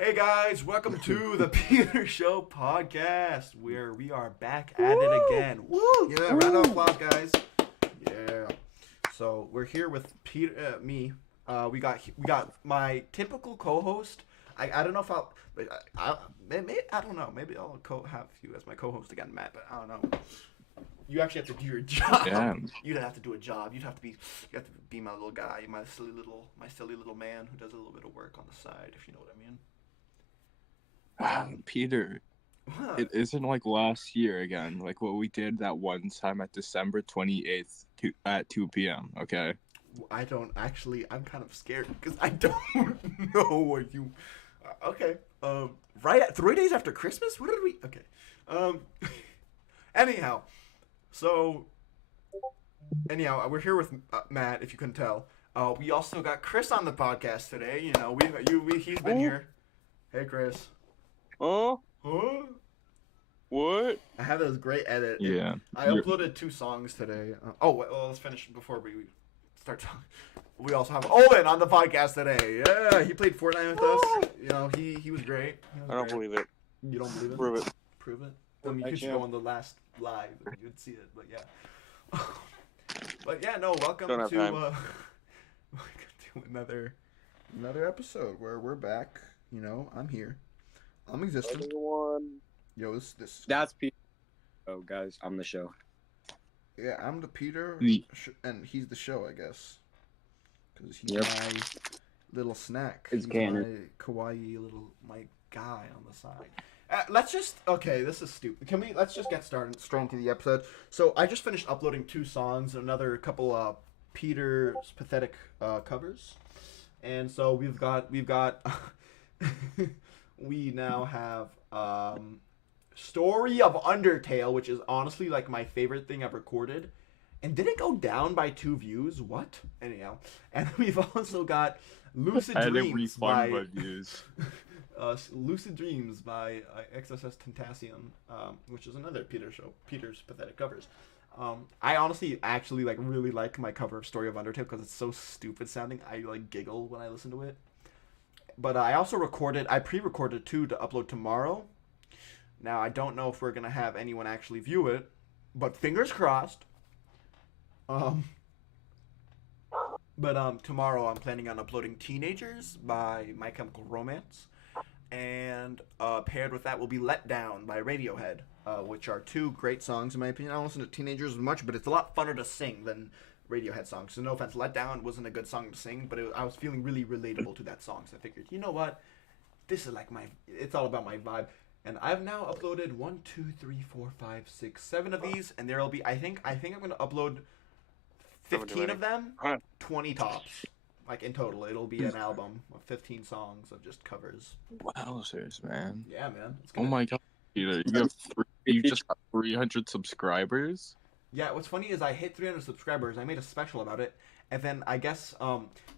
Hey guys, welcome to the Peter Show podcast, where we are back at it again. Woo! Yeah, round of applause, guys. Yeah. So we're here with Peter, me. We got my typical co-host. I don't know if I don't know. Maybe I'll have you as my co-host again, Matt. But I don't know. You actually have to do your job. Yeah. You'd have to do a job. You have to be my little guy, my silly little man who does a little bit of work on the side, if you know what I mean. Peter, What? it isn't like last year again, like what we did that one time at December 28th at 2 p.m., okay? I don't actually. I'm kind of scared because I don't know what you. Okay. Right at 3 days after Christmas. What did we? Okay. Anyhow, so. Anyhow, we're here with Matt. If you couldn't tell, we also got Chris on the podcast today. You know, he's been here. Hey, Chris. Oh, Huh? what? I have this great edit. Yeah. I uploaded 2 songs today. Let's finish before we start talking. We also have Owen on the podcast today. Yeah, he played Fortnite with us. You know, he was great. I don't believe it. You don't believe it? Prove it. Prove it? I mean, you could just go on the last live and you'd see it, but yeah. But yeah, no, welcome Don't have to time. welcome to another episode where we're back. You know, I'm here. I'm existing. Everyone. Yo, this That's Peter. Oh, guys, I'm the show. yeah, I'm the Peter, and he's the show, I guess, because he's Yep. my little snack. It's He's canon. my kawaii my guy on the side. This is stupid. Let's just get started straight into the episode. So I just finished uploading 2 songs, another couple Peter's pathetic covers, and so we've got we now have Story of Undertale, which is honestly like my favorite thing I've recorded. And did it go down by 2 views? What? Anyhow. And we've also got Lucid I had to Dreams refund by my views. Lucid Dreams by XSS Tentacion, which is another Peter's pathetic covers. I honestly actually really like my cover of Story of Undertale because it's so stupid sounding. I giggle when I listen to it. But I also pre-recorded 2 to upload tomorrow. Now, I don't know if we're going to have anyone actually view it, but fingers crossed. But tomorrow I'm planning on uploading Teenagers by My Chemical Romance. And paired with that will be Let Down by Radiohead, which are 2 great songs in my opinion. I don't listen to Teenagers much, but it's a lot funner to sing than Radiohead songs. So no offense, Let Down wasn't a good song to sing, but I was feeling really relatable to that song. So I figured, you know what? This is it's all about my vibe. And I've now uploaded 1, 2, 3, 4, 5, 6, 7 of these, and there'll be I think I'm gonna upload 15 of them, 20 tops. Like in total, it'll be an album of 15 songs of just covers. Wowzers, man. Yeah, man. It's Oh gonna... my god, Peter, you just got 300 subscribers? Yeah, what's funny is I hit 300 subscribers. I made a special about it, and then I guess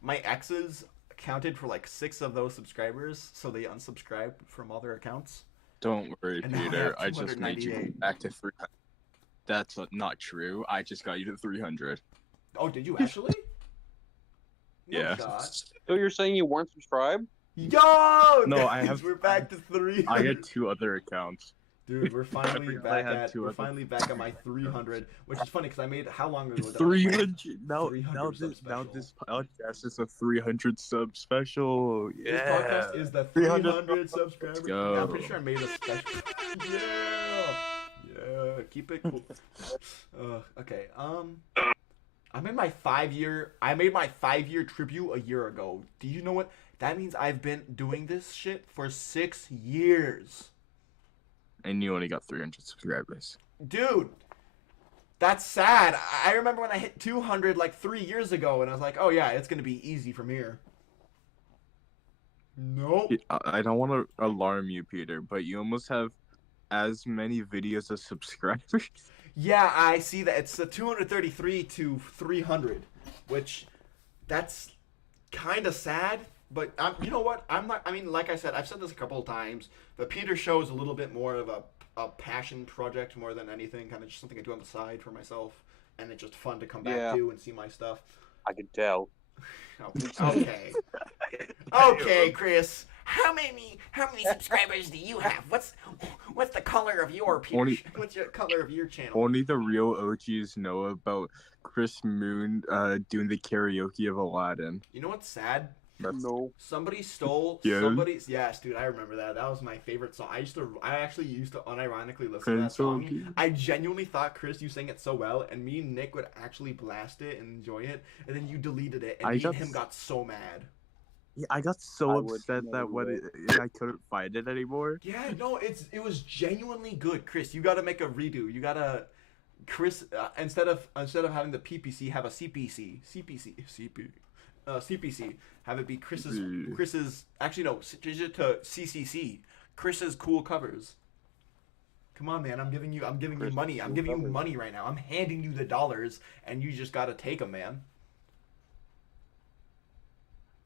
my exes counted for 6 of those subscribers, so they unsubscribed from all their accounts. Don't worry, And now I Peter. have I just made you 298. back to 300. That's not true. I just got you to 300. Oh, did you actually? No Yeah. shot. So you're saying you weren't subscribed? Yo! No, I guys, have- We're back to 300. I had 2 other accounts. Dude, we're finally forgot I back had at 2 we're other- finally back at my 300, which is funny because I made how long ago? was that? 300. Now 300 sub this special. podcast is a 300 sub special. This Yeah. podcast is the 300 300 subscribers. go. Yeah, I'm pretty sure I made a special. Yeah, keep it cool. Okay. I made my 5-year tribute a year ago. Do you know what that means? I've been doing this shit for 6 years. And you only got 300 subscribers. Dude, that's sad. I remember when I hit 200 3 years ago, and I was like, oh yeah, it's gonna be easy from here. Nope. I don't want to alarm you, Peter, but you almost have as many videos as subscribers. Yeah, I see that. It's 233 to 300, which that's kind of sad. But you know what? I'm not. I mean, like I said, I've said this a couple of times. The Peter Show is a little bit more of a passion project more than anything. Kind of just something I do on the side for myself, and it's just fun to come back to and see my stuff. I could tell. Okay. Okay, Chris. how many subscribers do you have? What's the color of your what's your color of your channel? Only the real OGs know about Chris Moon doing the karaoke of Aladdin. You know what's sad? No. Somebody stole Yes. somebody's. Yes, dude, I remember that. That was my favorite song. I actually used to unironically listen to that song. I genuinely thought, Chris, you sang it so well, and me and Nick would actually blast it and enjoy it, and then you deleted it, and me and him got so mad. Yeah, I got so upset that I couldn't find it anymore. Yeah, no, it was genuinely good, Chris. You got to make a redo. You gotta, Chris, instead of having the PPC, have a CPC. Have it be Chris's. Actually, no, change it to CCC. Chris's cool covers. Come on, man. I'm giving you money. I'm giving you money right now. I'm handing you the dollars, and you just gotta take them, man.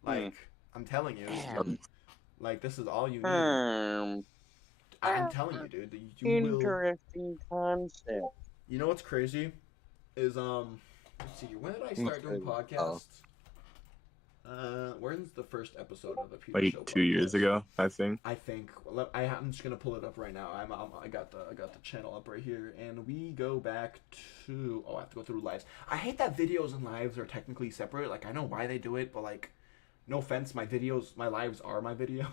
Like, I'm telling you, like, this is all you need. I'm telling you, dude. You will. Interesting concept. You know what's crazy? Is let's see. When did I start doing podcasts? When's the first episode of the Peter Show? Like 2 years ago, I think. Well, I'm just gonna pull it up right now. I got the channel up right here, and we go back to. Oh, I have to go through lives. I hate that videos and lives are technically separate. Like, I know why they do it, but like, no offense, my lives are my videos.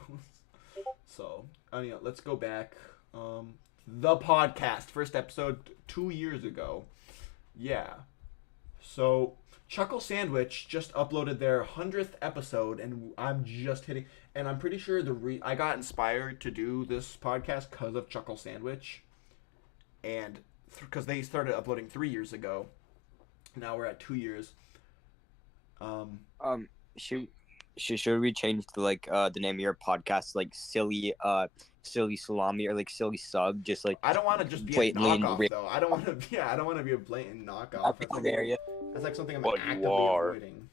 So, anyway, let's go back. The podcast, first episode 2 years ago. Yeah. So, Chuckle Sandwich just uploaded their 100th episode, and I'm just hitting. And I'm pretty sure I got inspired to do this podcast because of Chuckle Sandwich, and because they started uploading 3 years ago. Now we're at 2 years. Should we change the name of your podcast like silly salami or like silly sub? Just like I don't want to just be a knockoff though. I don't want to. Yeah, I don't want to be a blatant knockoff. That's like something I'm actively avoiding.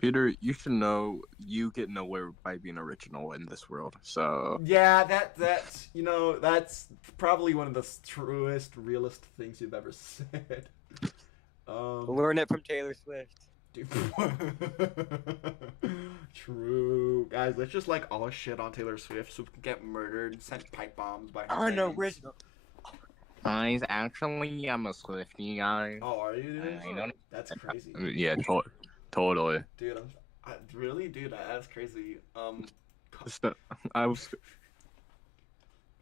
Peter, you should know you get nowhere by being original in this world. So yeah, that's that's probably one of the truest, realest things you've ever said. Learn it from Taylor Swift. Dude. True. Guys, let's just like all shit on Taylor Swift so we can get murdered and sent pipe bombs by her fans. Original. Guys, actually, I'm a Swiftie guy. Oh, are you? That's crazy. Yeah, totally. Dude, really, dude, that's crazy.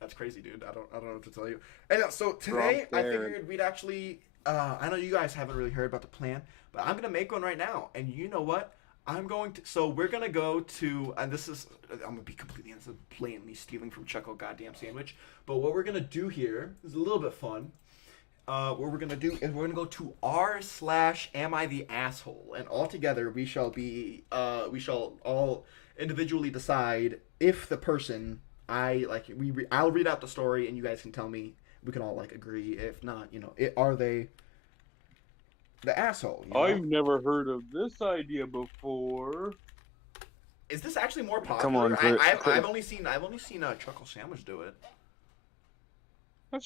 That's crazy, dude. I don't know what to tell you. And so today, I figured we'd actually. I know you guys haven't really heard about the plan, but I'm gonna make one right now. And you know what? So we're gonna go to, and this is, I'm gonna be completely honest, blatantly stealing from Chuckle Goddamn Sandwich. But what we're gonna do here is a little bit fun. What we're gonna do is we're gonna go to r/am I the asshole, and all together we shall all individually decide if the person I'll read out the story and you guys can tell me. We can all like agree. If not, are they the asshole? I've never heard of this idea before. Is this actually more popular? Come on, I've only seen Chuckle Sandwich do it. I've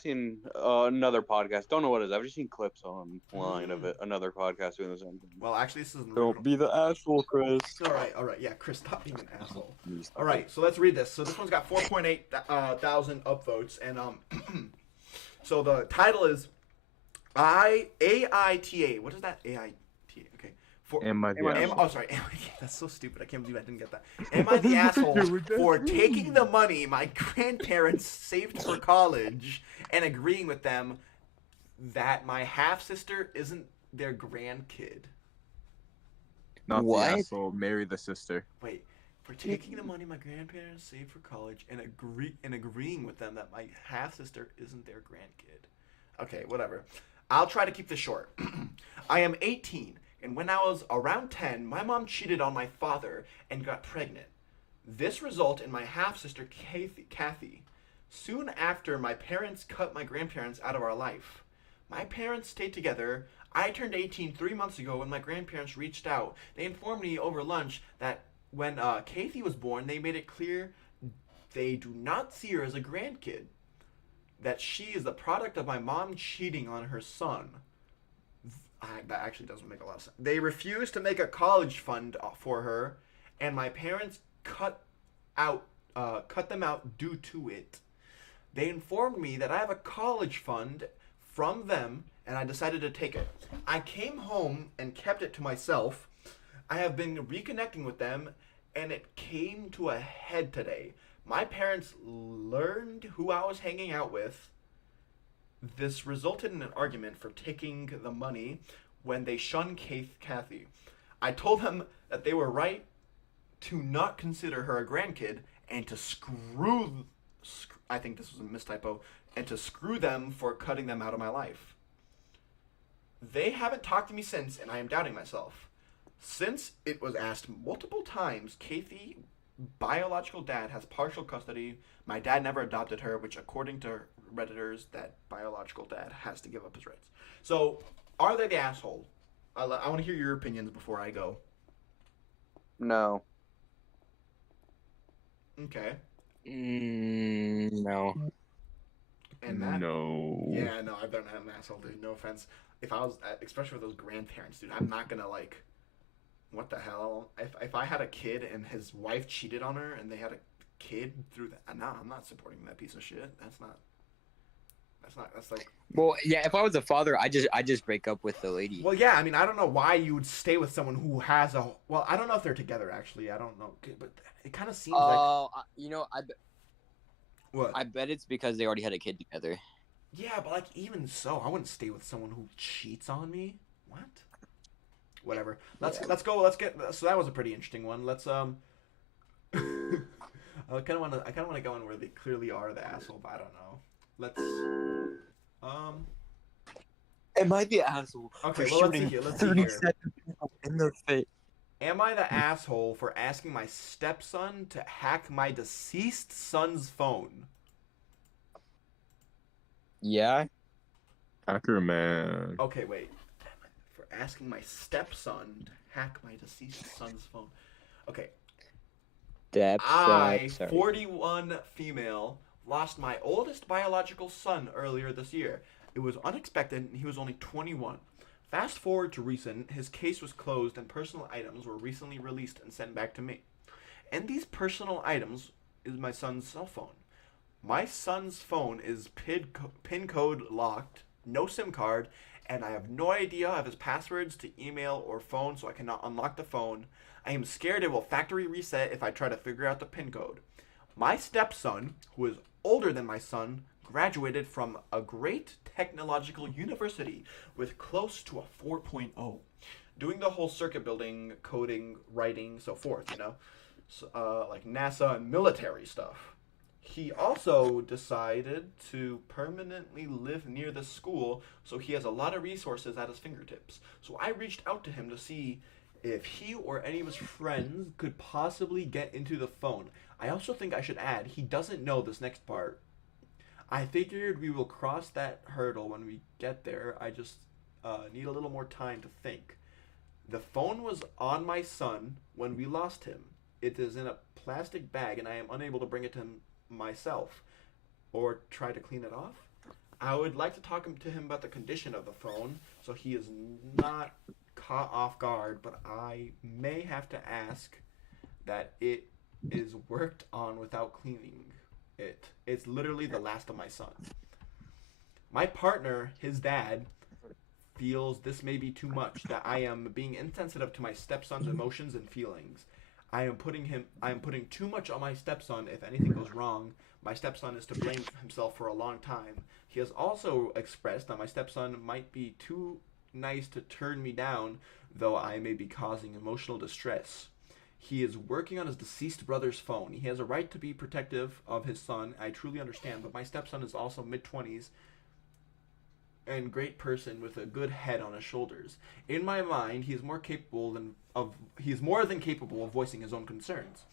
seen another podcast. Don't know what it is. I've just seen clips online of it. Another podcast doing the same thing. Well, actually, this isn't. Don't be the asshole, Chris. All right. Yeah, Chris, stop being an asshole. All right, so let's read this. So this one's got 4.8 thousand upvotes, and so the title is AITA. What is that? AITA. Okay. Sorry. That's so stupid. I can't believe I didn't get that. Am I the asshole for taking the money my grandparents saved for college and agreeing with them that my half-sister isn't their grandkid? Not the asshole. Marry the sister. Wait. For taking the money my grandparents saved for college and agreeing with them that my half-sister isn't their grandkid. Okay, whatever. I'll try to keep this short. I am 18. And when I was around 10, my mom cheated on my father and got pregnant. This resulted in my half-sister, Kathy. Soon after, my parents cut my grandparents out of our life. My parents stayed together. I turned 18 3 months ago when my grandparents reached out. They informed me over lunch that when Kathy was born, they made it clear they do not see her as a grandkid. That she is the product of my mom cheating on her son. that actually doesn't make a lot of sense. They refused to make a college fund for her, and my parents cut them out due to it. They informed me that I have a college fund from them, and I decided to take it. I came home and kept it to myself. I have been reconnecting with them, and it came to a head today. My parents learned who I was hanging out with. This resulted in an argument for taking the money when they shunned Kathy. I told them that they were right to not consider her a grandkid and to I think this was a mistypo, and to screw them for cutting them out of my life. They haven't talked to me since, and I am doubting myself. Since it was asked multiple times, Kathy biological dad has partial custody. My dad never adopted her, which according to Redditors, that biological dad has to give up his rights. So, are they the asshole? I want to hear your opinions before I go. No. Okay. No. And that? No. Yeah, no, I've been an asshole, dude. No offense. If I was, especially with those grandparents, dude, I'm not gonna like. What the hell? If I had a kid and his wife cheated on her and they had a kid through that, no, I'm not supporting that piece of shit. That's like. Well, yeah. If I was a father, I just break up with the lady. Well, yeah. I mean, I don't know why you would stay with someone who has a. Well, I don't know if they're together actually. I don't know, but it kind of seems like. Oh, What? I bet it's because they already had a kid together. Yeah, but like even so, I wouldn't stay with someone who cheats on me. What? Whatever. Let's go. Let's get. So that was a pretty interesting one. Let's I kind of want to go in where they clearly are the asshole, but I don't know. Let's Am I the asshole? Okay, well let's see here. Let's see here. People in the face. Am I the asshole for asking my stepson to hack my deceased son's phone? Yeah. Hacker man. Okay, wait. For asking my stepson to hack my deceased son's phone. Okay. I, 41 female, lost my oldest biological son earlier this year. It was unexpected and he was only 21. Fast forward to recent, his case was closed and personal items were recently released and sent back to me. And these personal items is my son's cell phone. My son's phone is PIN code locked, no SIM card, and I have no idea of his passwords to email or phone, so I cannot unlock the phone. I am scared it will factory reset if I try to figure out the PIN code. My stepson, who is older than my son, graduated from a great technological university with close to a 4.0, doing the whole circuit building, coding, writing, so forth, you know, so, like NASA and military stuff. He also decided to permanently live near the school, so he has a lot of resources at his fingertips. So I reached out to him to see if he or any of his friends could possibly get into the phone. I also think I should add, he doesn't know this next part. I figured we will cross that hurdle when we get there. I just need a little more time to think. The phone was on my son when we lost him. It is in a plastic bag and I am unable to bring it to him myself or try to clean it off. I would like to talk to him about the condition of the phone so he is not caught off guard, but I may have to ask that it is worked on without cleaning it. It's literally the last of my son. My partner, his dad, feels this may be too much, that I am being insensitive to my stepson's emotions and feelings. I am putting too much on my stepson if anything goes wrong. My stepson is to blame himself for a long time. He has also expressed that my stepson might be too nice to turn me down, though I may be causing emotional distress. He is working on his deceased brother's phone. He has a right to be protective of his son. I truly understand, but my stepson is also mid-20s and great person with a good head on his shoulders. In my mind, he is more than capable of voicing his own concerns.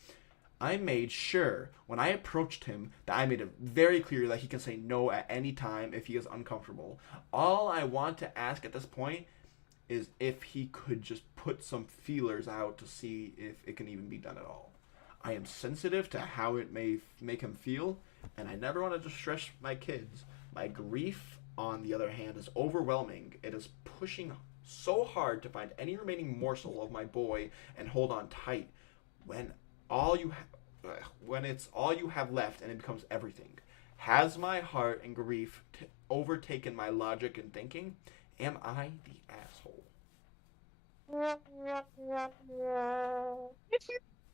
I made sure when I approached him that I made it very clear that he can say no at any time if he is uncomfortable. All I want to ask at this point is if he could just put some feelers out to see if it can even be done at all. I am sensitive to how it may make him feel, and I never want to distress my kids. My grief, on the other hand, is overwhelming. It is pushing so hard to find any remaining morsel of my boy and hold on tight when when it's all you have left and it becomes everything. Has my heart and grief overtaken my logic and thinking? Am I the asshole?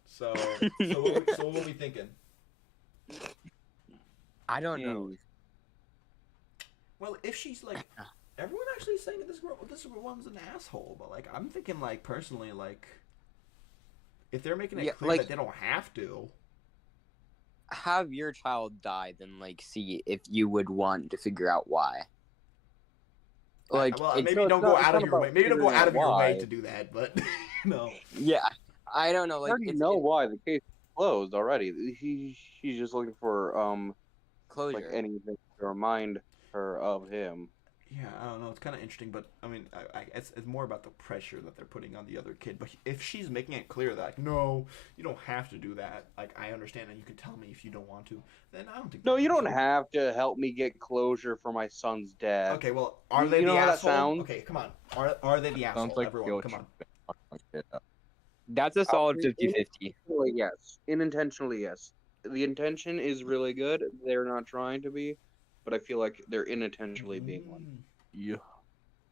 So what are we thinking? I don't know. Well, if she's like, everyone actually is saying that this one's an asshole, but like, I'm thinking like personally, like, if they're making it clear that they don't have to, have your child die, then like see if you would want to figure out why. Like, well, maybe don't go out of your way. Maybe don't go out of your way to do that, but no. Yeah, I don't know. Like, I already know why the case is closed already. She's just looking for closure. like anything to remind her of him. Yeah, I don't know. It's kind of interesting, but I mean, it's more about the pressure that they're putting on the other kid. But if she's making it clear that, like, no, you don't have to do that. Like, I understand, and you can tell me if you don't want to. Then I don't think. No, you don't have to help me get closure for my son's death. Okay, well, are they the asshole? Okay, come on. Are they the asshole? Sounds like everyone, come on. That's a solid 50-50. Yes, unintentionally, yes. The intention is really good. They're not trying to be, but I feel like they're unintentionally being one. Yeah,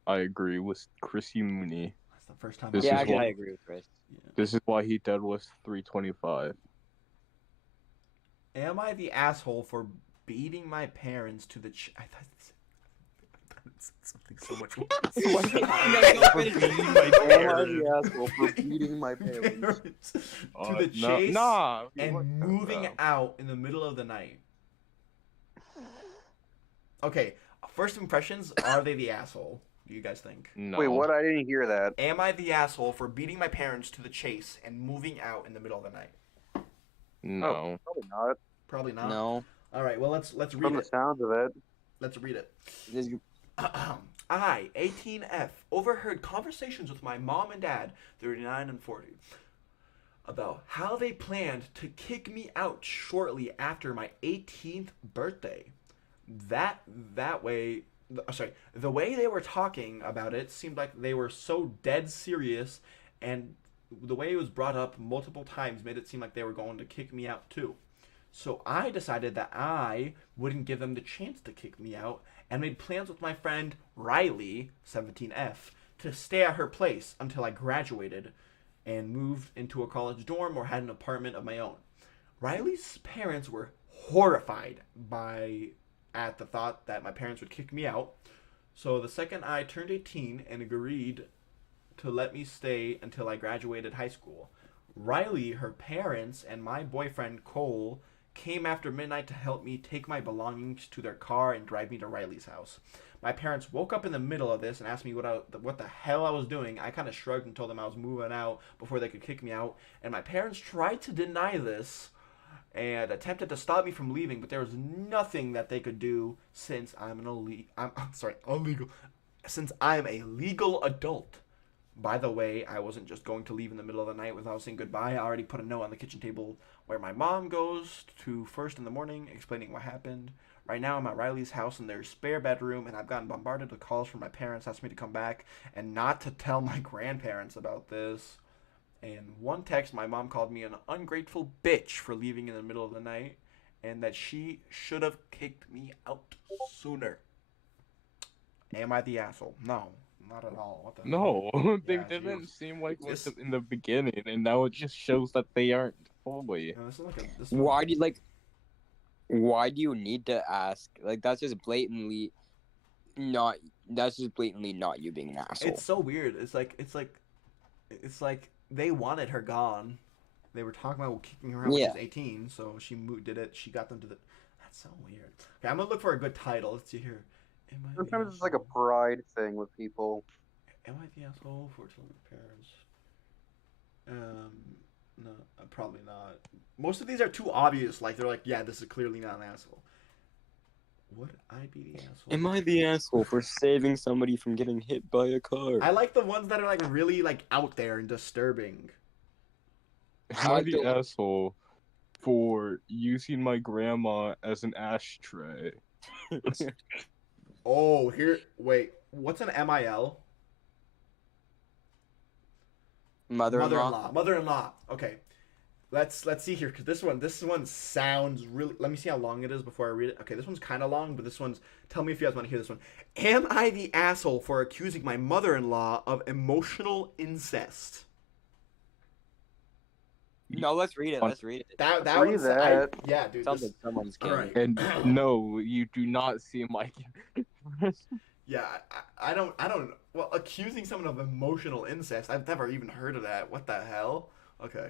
I agree with Chrissy Mooney. That's the first time. I agree with Chris. Yeah. This is why he deadlifts 325. Am I the asshole for beating my parents to the? I thought it's something so much worse. Am I the asshole for beating my parents to the chase and moving out in the middle of the night? Okay. First impressions, are they the asshole? Do you guys think? No. Wait, what? I didn't hear that. Am I the asshole for beating my parents to the chase and moving out in the middle of the night? No. Oh, probably not. Probably not. No. All right. Well, let's read From it. the sounds of it. Let's read it. I, 18F, overheard conversations with my mom and dad, 39 and 40, about how they planned to kick me out shortly after my 18th birthday. The way they were talking about it seemed like they were so dead serious, and the way it was brought up multiple times made it seem like they were going to kick me out too. So I decided that I wouldn't give them the chance to kick me out and made plans with my friend Riley, 17F, to stay at her place until I graduated and moved into a college dorm or had an apartment of my own. Riley's parents were horrified at the thought that my parents would kick me out. So the second I turned 18 and agreed to let me stay until I graduated high school, Riley, her parents, and my boyfriend Cole came after midnight to help me take my belongings to their car and drive me to Riley's house. My parents woke up in the middle of this and asked me what the hell I was doing. I kind of shrugged and told them I was moving out before they could kick me out, and my parents tried to deny this and attempted to stop me from leaving, but there was nothing that they could do since I'm illegal. Since I'm a legal adult. By the way, I wasn't just going to leave in the middle of the night without saying goodbye. I already put a note on the kitchen table where my mom goes to first in the morning, explaining what happened. Right now, I'm at Riley's house in their spare bedroom, and I've gotten bombarded with calls from my parents asking me to come back and not to tell my grandparents about this. And one text, my mom called me an ungrateful bitch for leaving in the middle of the night, and that she should have kicked me out sooner. Am I the asshole? No, not at all. What the No, they Yeah, didn't geez. seem like This- this in the beginning, and now it just shows that they aren't fully. No, this is like a, this Why do you need to ask? Like, that's just blatantly not you being an asshole. It's so weird. It's like they wanted her gone. They were talking about kicking her out when she was 18, so she did it. She got them to the. That's so weird. Okay, I'm gonna look for a good title. Let's see here. Sometimes it's like a pride thing with people. Am I the asshole for telling my parents? No, probably not. Most of these are too obvious. Like they're like, yeah, this is clearly not an asshole. Would I be the asshole? Am I the asshole for saving somebody from getting hit by a car? I like the ones that are like really like out there and disturbing. Am I the asshole for using my grandma as an ashtray? Oh, wait. What's an MIL? Mother-in-law. Mother-in-law. Okay. Let's see here, because this one sounds really. Let me see how long it is before I read it. Okay, this one's kind of long, but this one's. Tell me if you guys want to hear this one. Am I the asshole for accusing my mother-in-law of emotional incest? No, let's read it. Let's read it. That Read one's that. yeah, dude. Sounds This, like someone's all kid. right. And no, you do not seem like Yeah, I don't. Well, accusing someone of emotional incest. I've never even heard of that. What the hell? Okay.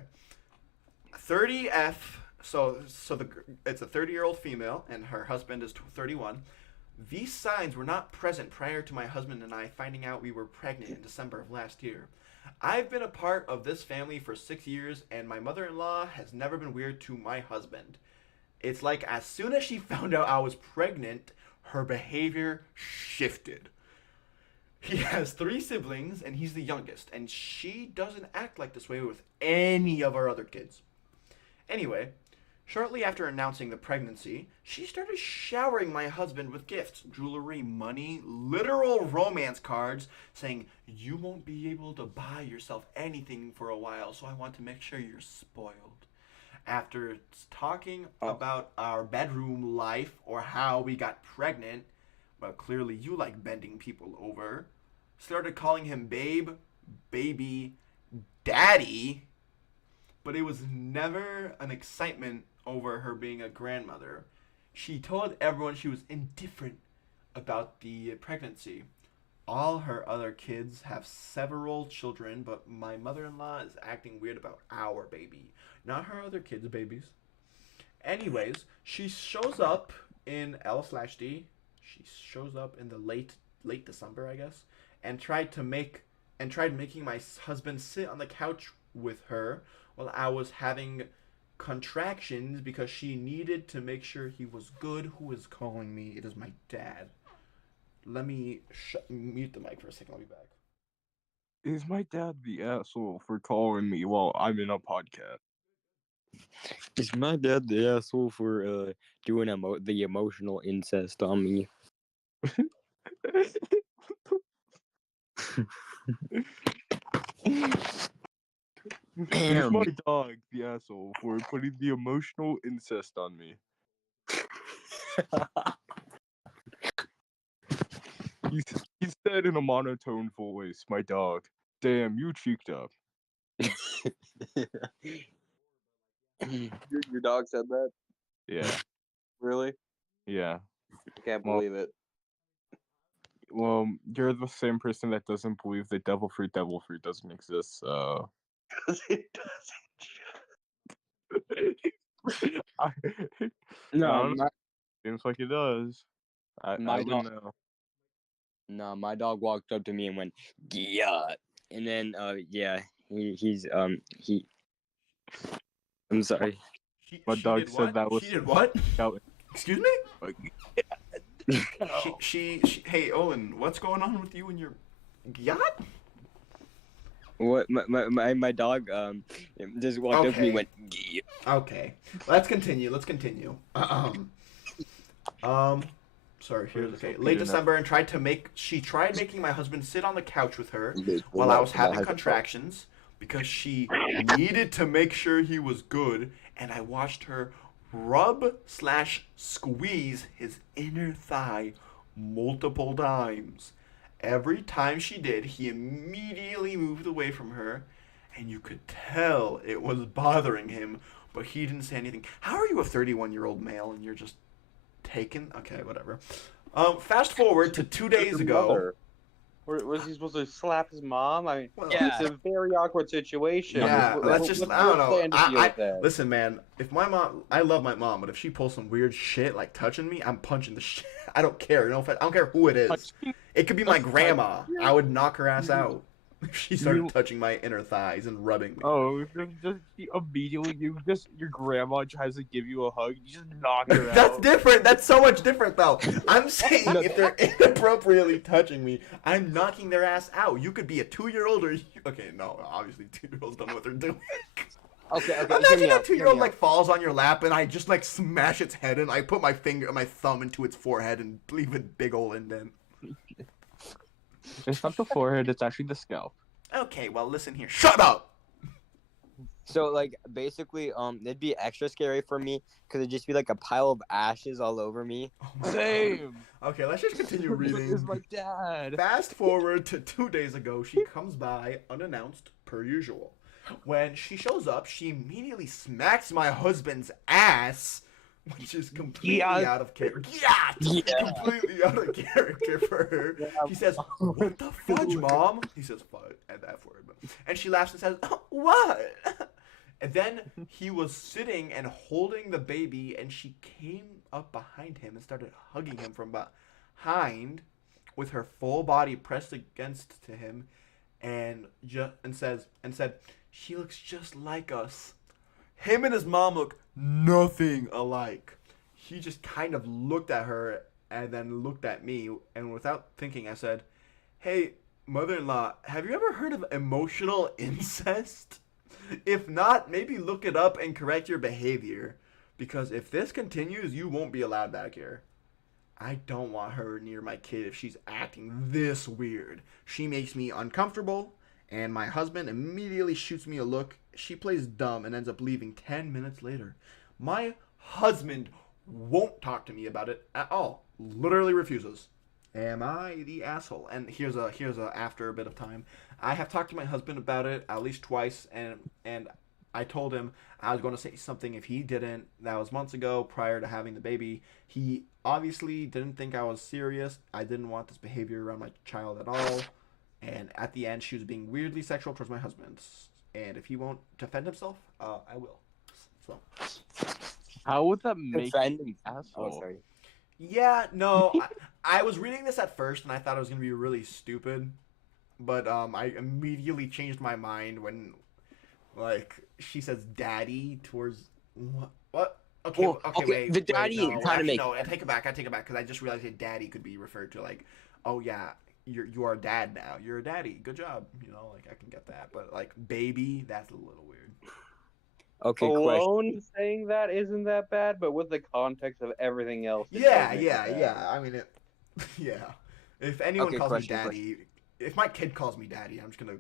30F. So it's a 30-year-old female, and her husband is 31. These signs were not present prior to my husband and I finding out we were pregnant in December of last year. I've been a part of this family for 6 years, and my mother-in-law has never been weird to my husband. It's like as soon as she found out I was pregnant, her behavior shifted. He has 3 siblings, and he's the youngest, and she doesn't act like this way with any of our other kids. Anyway, shortly after announcing the pregnancy, she started showering my husband with gifts, jewelry, money, literal romance cards, saying, "You won't be able to buy yourself anything for a while, so I want to make sure you're spoiled." After talking about our bedroom life or how we got pregnant, but clearly you like bending people over, started calling him babe, baby, daddy, but it was never an excitement over her being a grandmother. She told everyone she was indifferent about the pregnancy. All her other kids have several children, but my mother-in-law is acting weird about our baby, not her other kids' babies. Anyways, she shows up in L/D. She shows up in the late December, I guess, and tried making my husband sit on the couch with her while I was having contractions because she needed to make sure he was good. Who is calling me? It is my dad. Let me mute the mic for a second. I'll be back. is my dad the asshole for calling me while I'm in a podcast? Is my dad the asshole for doing the emotional incest on me? Is Damn. my dog the asshole for putting the emotional incest on me? He said in a monotone voice, my dog, "Damn, you cheeked up." Your dog said that? Yeah, Really? yeah. I can't Well- believe it. Well, you're the same person that doesn't believe that devil fruit doesn't exist, so... It I No, don't know. Seems like it does. I my wouldn't know. my dog walked up to me and went, "Yeah," and then yeah, he's I'm sorry. My dog did said what? that was- She did what? Out. Excuse me? Like, She hey Owen, what's going on with you and your yacht? What my dog just walked up to me and went, "Yeah." Okay, let's continue. Sorry. Here's okay. Late December, and she tried making my husband sit on the couch with her while I was having contractions because she needed to make sure he was good, and I watched her rub/squeeze his inner thigh multiple times. Every time she did, he immediately moved away from her, and you could tell it was bothering him, but he didn't say anything. How are you a 31-year-old male and you're just taken? Okay, whatever. Fast forward to 2 days ago. Was he supposed to slap his mom? I mean, Well, Yeah. it's a very awkward situation. Yeah, let's just, I don't know. I Listen, man, if my mom, I love my mom, but if she pulls some weird shit like touching me, I'm punching the shit. I don't care. I don't care who it is. It could be my grandma. I would knock her ass out if she started touching my inner thighs and rubbing me. oh, just immediately, your grandma tries to give you a hug, you just knock her out. That's different. That's so much different, though. I'm saying if they're inappropriately touching me, I'm knocking their ass out. You could be a 2-year-old or okay, no, obviously 2-year-olds don't know what they're doing. Okay. Imagine a 2-year-old like falls on your lap and I just like smash its head and I put my thumb into its forehead and leave a big ol' indent. It's not the forehead, it's actually the scalp. Okay, well, listen here. Shut up! So like basically, it'd be extra scary for me because it'd just be like a pile of ashes all over me. Oh my God. Same. Okay, let's just continue reading. Is my dad. Fast forward to 2 days ago, she comes by unannounced, per usual. When she shows up, she immediately smacks my husband's ass, which is completely Yes. out of character. Yeah, completely out of character for her. She says, "What the fudge, mom?" He says, "Fudge," and that word. And she laughs and says, "What?" And then he was sitting and holding the baby, and she came up behind him and started hugging him from behind, with her full body pressed against to him, and said, "She looks just like us." Him and his mom look nothing alike. He just kind of looked at her and then looked at me, and without thinking, I said, "Hey, mother-in-law, have you ever heard of emotional incest? If not, maybe look it up and correct your behavior, because if this continues, you won't be allowed back here. I don't want her near my kid if she's acting this weird. She makes me uncomfortable, and my husband immediately shoots me a look. She plays dumb and ends up leaving 10 minutes later. My husband won't talk to me about it at all. Literally refuses. Am I the asshole?" And here's a after a bit of time. I have talked to my husband about it at least twice, and I told him I was going to say something if he didn't. That was months ago, prior to having the baby. He obviously didn't think I was serious. I didn't want this behavior around my child at all. And at the end, she was being weirdly sexual towards my husband. And if he won't defend himself, I will. So, How would that make Defend you him. an asshole? Oh, sorry. yeah, no, I was reading this at first, and I thought it was going to be really stupid. But I immediately changed my mind when, like, she says "daddy" towards what? Okay, Well, okay, okay, wait. the wait, daddy no, kinda actually, makes no. I take it back, because I just realized that daddy could be referred to like, oh yeah, you are a dad now. You're a daddy. Good job. You know, like, I can get that. But like baby, that's a little weird. Okay, question. Alone saying that isn't that bad, but with the context of everything else, it Yeah, does make it bad. yeah. I mean, yeah. If anyone Okay, calls question, me daddy, if my kid calls me daddy, I'm just gonna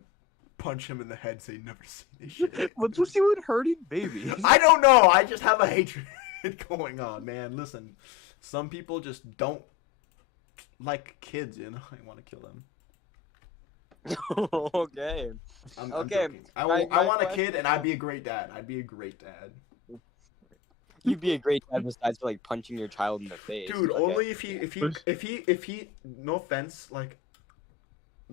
punch him in the head, say never seen this shit. What's with you with hurting babies? I don't know. I just have a hatred going on, man. Listen, some people just don't like kids, you know. I want to kill them. Okay. I'm Okay, joking. I my want a question- kid, and I'd be a great dad. I'd be a great dad. You'd be a great dad besides for like punching your child in the face. Dude, Okay. only if he no offense, like,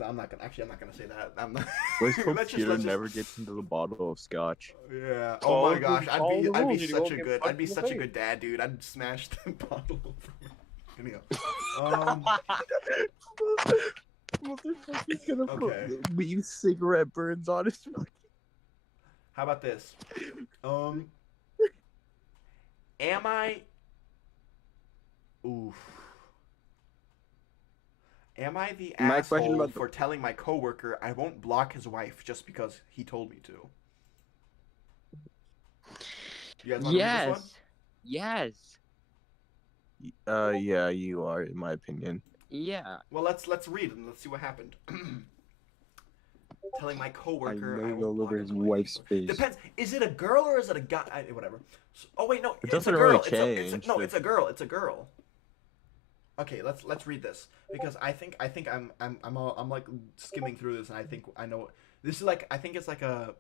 I'm not gonna say that. I'm not. Let's hope Let's just- Peter let's just- never gets into the bottle of scotch. Yeah. Follow Oh my the- gosh, follow the I'd rules, be you such won't a get good. punched I'd be in the such a face. good dad, dude. I'd smash the bottle. Anyhow. Motherfucker's gonna Okay. leave cigarette burns on his fucking. How about this? Am I? Oof. Am I the My question asshole about the- for telling my coworker I won't block his wife just because he told me to? You guys want to read this one? Yes. Yeah, you are, in my opinion. Yeah. Well, let's read and let's see what happened. Telling my coworker I I know won't all block over his his wife. wife's face. Depends. Is it a girl or is it a guy? Whatever. Oh wait, no. It It's a doesn't girl. really It's change. no, it's a girl. It's a girl. Okay, let's read this because I think I'm like skimming through this and I think I know this is like I think it's like a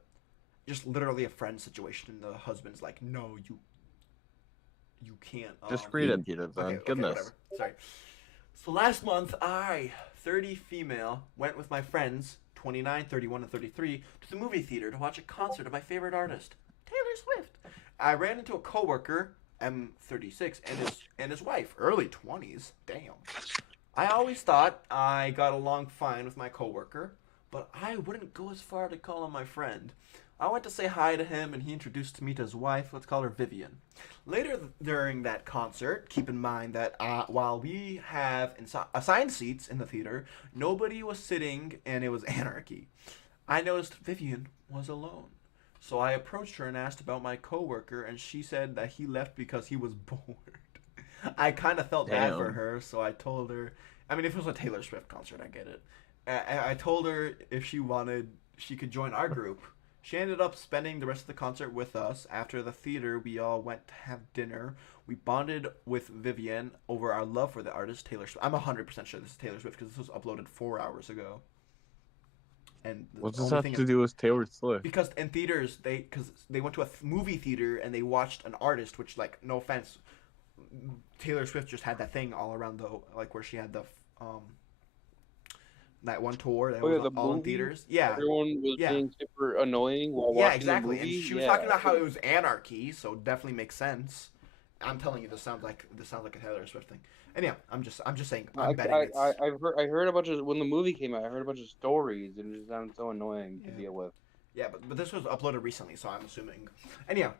just literally a friend situation and the husband's like, no, you can't. Just read it, Peter. Then. Okay, Goodness. whatever. Sorry. So last month, I, 30 female, went with my friends, 29, 31, and 33, to the movie theater to watch a concert of my favorite artist, Taylor Swift. I ran into a coworker, M36, and his wife, early 20s. Damn. I always thought I got along fine with my coworker, but I wouldn't go as far to call him my friend. I went to say hi to him, and he introduced me to his wife. Let's call her Vivian. Later during that concert, keep in mind that while we have assigned seats in the theater, nobody was sitting, and it was anarchy. I noticed Vivian was alone. So I approached her and asked about my coworker, and she said that he left because he was bored. I kind of felt bad for Damn. her, so I told her. I mean, if it was a Taylor Swift concert, I get it. I told her if she wanted, she could join our group. She ended up spending the rest of the concert with us. After the theater, we all went to have dinner. We bonded with Vivian over our love for the artist Taylor Swift. I'm 100% sure this is Taylor Swift because this was uploaded 4 hours ago. And What the does only that thing have to do with Taylor Swift? because in theaters because they went to a movie theater and they watched an artist, which, like, no offense, Taylor Swift just had that thing all around the, like, where she had the that one tour that Oh, yeah, was the all in movie? theaters. Yeah, Everyone was Yeah. being super annoying while yeah, watching exactly. the And movie. she was talking about how it was anarchy, so definitely makes sense. I'm telling you, this sounds like a Taylor Swift thing. And yeah, I'm just saying, I'm betting it's I heard a bunch of when the movie came out. I heard a bunch of stories, and it just sounded so annoying to Yeah. deal with. yeah, but this was uploaded recently, so I'm assuming. And yeah,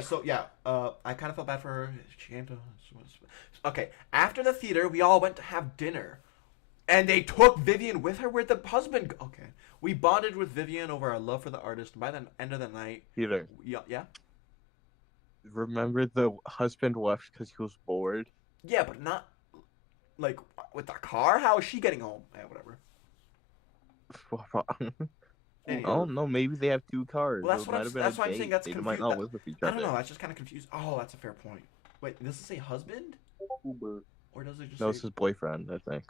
so yeah, I kind of felt bad for her. She came to. Okay, after the theater, we all went to have dinner. And they took Vivian with her. Where'd the husband go? Okay. We bonded with Vivian over our love for the artist. By the end of the night, Peter, yeah? remember the husband left because he was bored? Yeah, but not, like, with the car? How is she getting home? Yeah, whatever. I Anyway. don't know. Maybe they have two cars. Well, that's It what might have been that's a why I'm date. saying that's They might confused. not live with each I other. don't know. That's just kind of confused. Oh, that's a fair point. Wait, does it say husband? Uber. Or does it just No, say... it's his boyfriend, I think.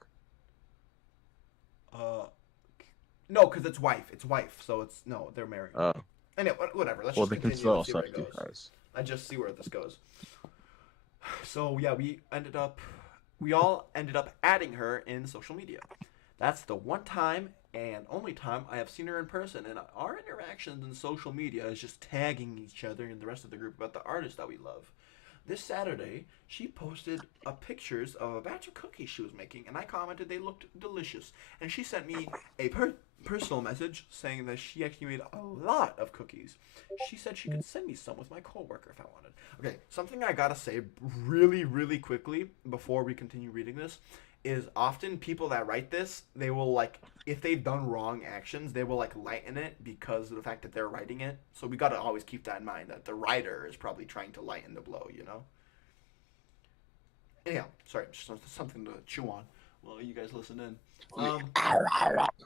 No, because it's wife. It's wife, so it's... No, they're married. Oh, Anyway, whatever. Let's well, just they can continue. still Let's see where have it two goes. cars. I just see where this goes. So yeah, we all ended up adding her in social media. That's the one time and only time I have seen her in person, and our interactions in social media is just tagging each other and the rest of the group about the artist that we love. This Saturday, she posted pictures of a batch of cookies she was making, and I commented they looked delicious. And she sent me a personal message saying that she actually made a lot of cookies. She said she could send me some with my coworker if I wanted. Okay, something I gotta say really, really quickly before we continue reading this is often people that write this, they will, like, if they've done wrong actions, they will, like, lighten it because of the fact that they're writing it. So we gotta always keep that in mind, that the writer is probably trying to lighten the blow, you know? Anyhow, sorry, just something to chew on while you guys listen in.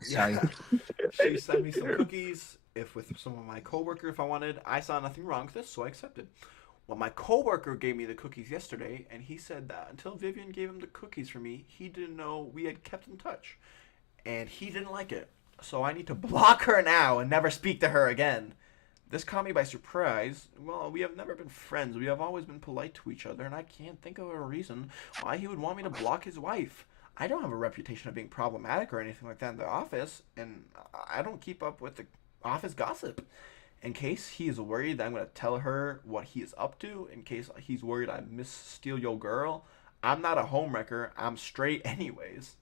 Sorry. She sent me some cookies if with some of my coworker if I wanted. I saw nothing wrong with this, so I accepted. Well, my coworker gave me the cookies yesterday, and he said that until Vivian gave him the cookies for me, he didn't know we had kept in touch, and he didn't like it. So I need to block her now and never speak to her again. This caught me by surprise. Well, we have never been friends. We have always been polite to each other, and I can't think of a reason why he would want me to block his wife. I don't have a reputation of being problematic or anything like that in the office, and I don't keep up with the office gossip. In case he is worried that I'm going to tell her what he is up to, in case he's worried I missteal your girl, I'm not a homewrecker. I'm straight anyways.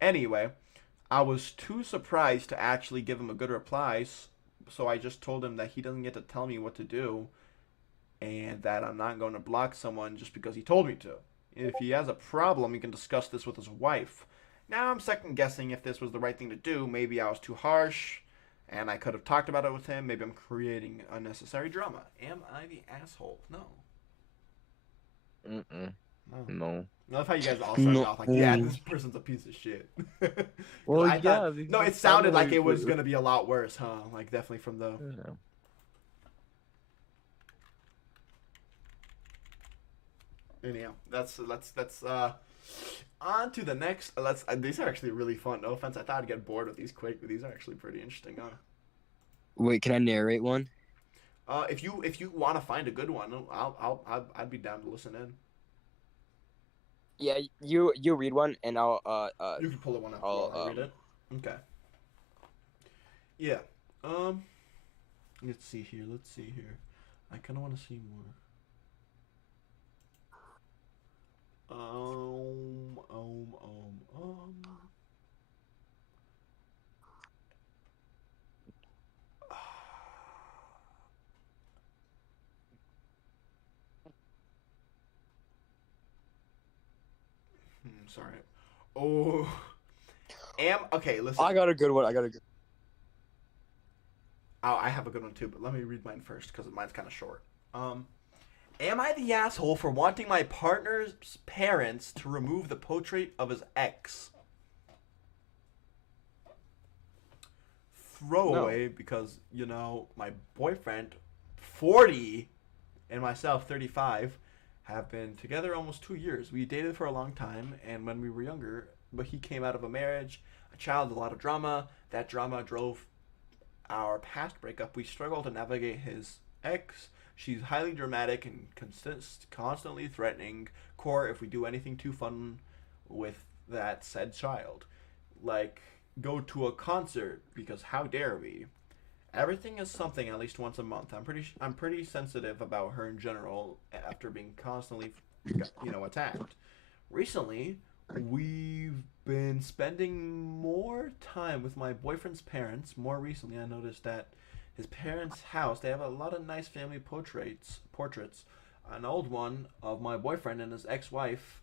Anyway, I was too surprised to actually give him a good reply, so I just told him that he doesn't get to tell me what to do, and that I'm not going to block someone just because he told me to. If he has a problem, he can discuss this with his wife. Now I'm second guessing if this was the right thing to do. Maybe I was too harsh, and I could have talked about it with him. Maybe I'm creating unnecessary drama. Am I the asshole? No. No. I love how you guys all started off like, yeah, this person's a piece of shit. Well, I yeah. thought, no, it because sounded like probably it was would- going to be a lot worse, huh? Like, definitely from the... Yeah. Anyhow, that's on to the next. These are actually really fun. No offense, I thought I'd get bored with these quick, but these are actually pretty interesting. Wait, can I narrate one? If you want to find a good one, I'd be down to listen in. Yeah, you read one and I'll You can pull it one up I'll, while I read it. Okay. Yeah. Let's see here. I kind of want to see more. Sorry. Oh. Okay, listen. I got a good one. Oh, I have a good one too, but let me read mine first because mine's kind of short. Am I the asshole for wanting my partner's parents to remove the portrait of his ex? throwaway because, you know, my boyfriend, 40, and myself, 35, have been together almost 2 years. We dated for a long time, and when we were younger, but he came out of a marriage, a child, a lot of drama. That drama drove our past breakup. We struggle to navigate his ex. She's highly dramatic and constantly threatening Core if we do anything too fun with that said child. Like, go to a concert, because how dare we? Everything is something at least once a month. I'm pretty sensitive about her in general after being constantly, attacked. Recently, we've been spending more time with my boyfriend's parents. More recently, I noticed that his parents' house, they have a lot of nice family portraits. An old one of my boyfriend and his ex-wife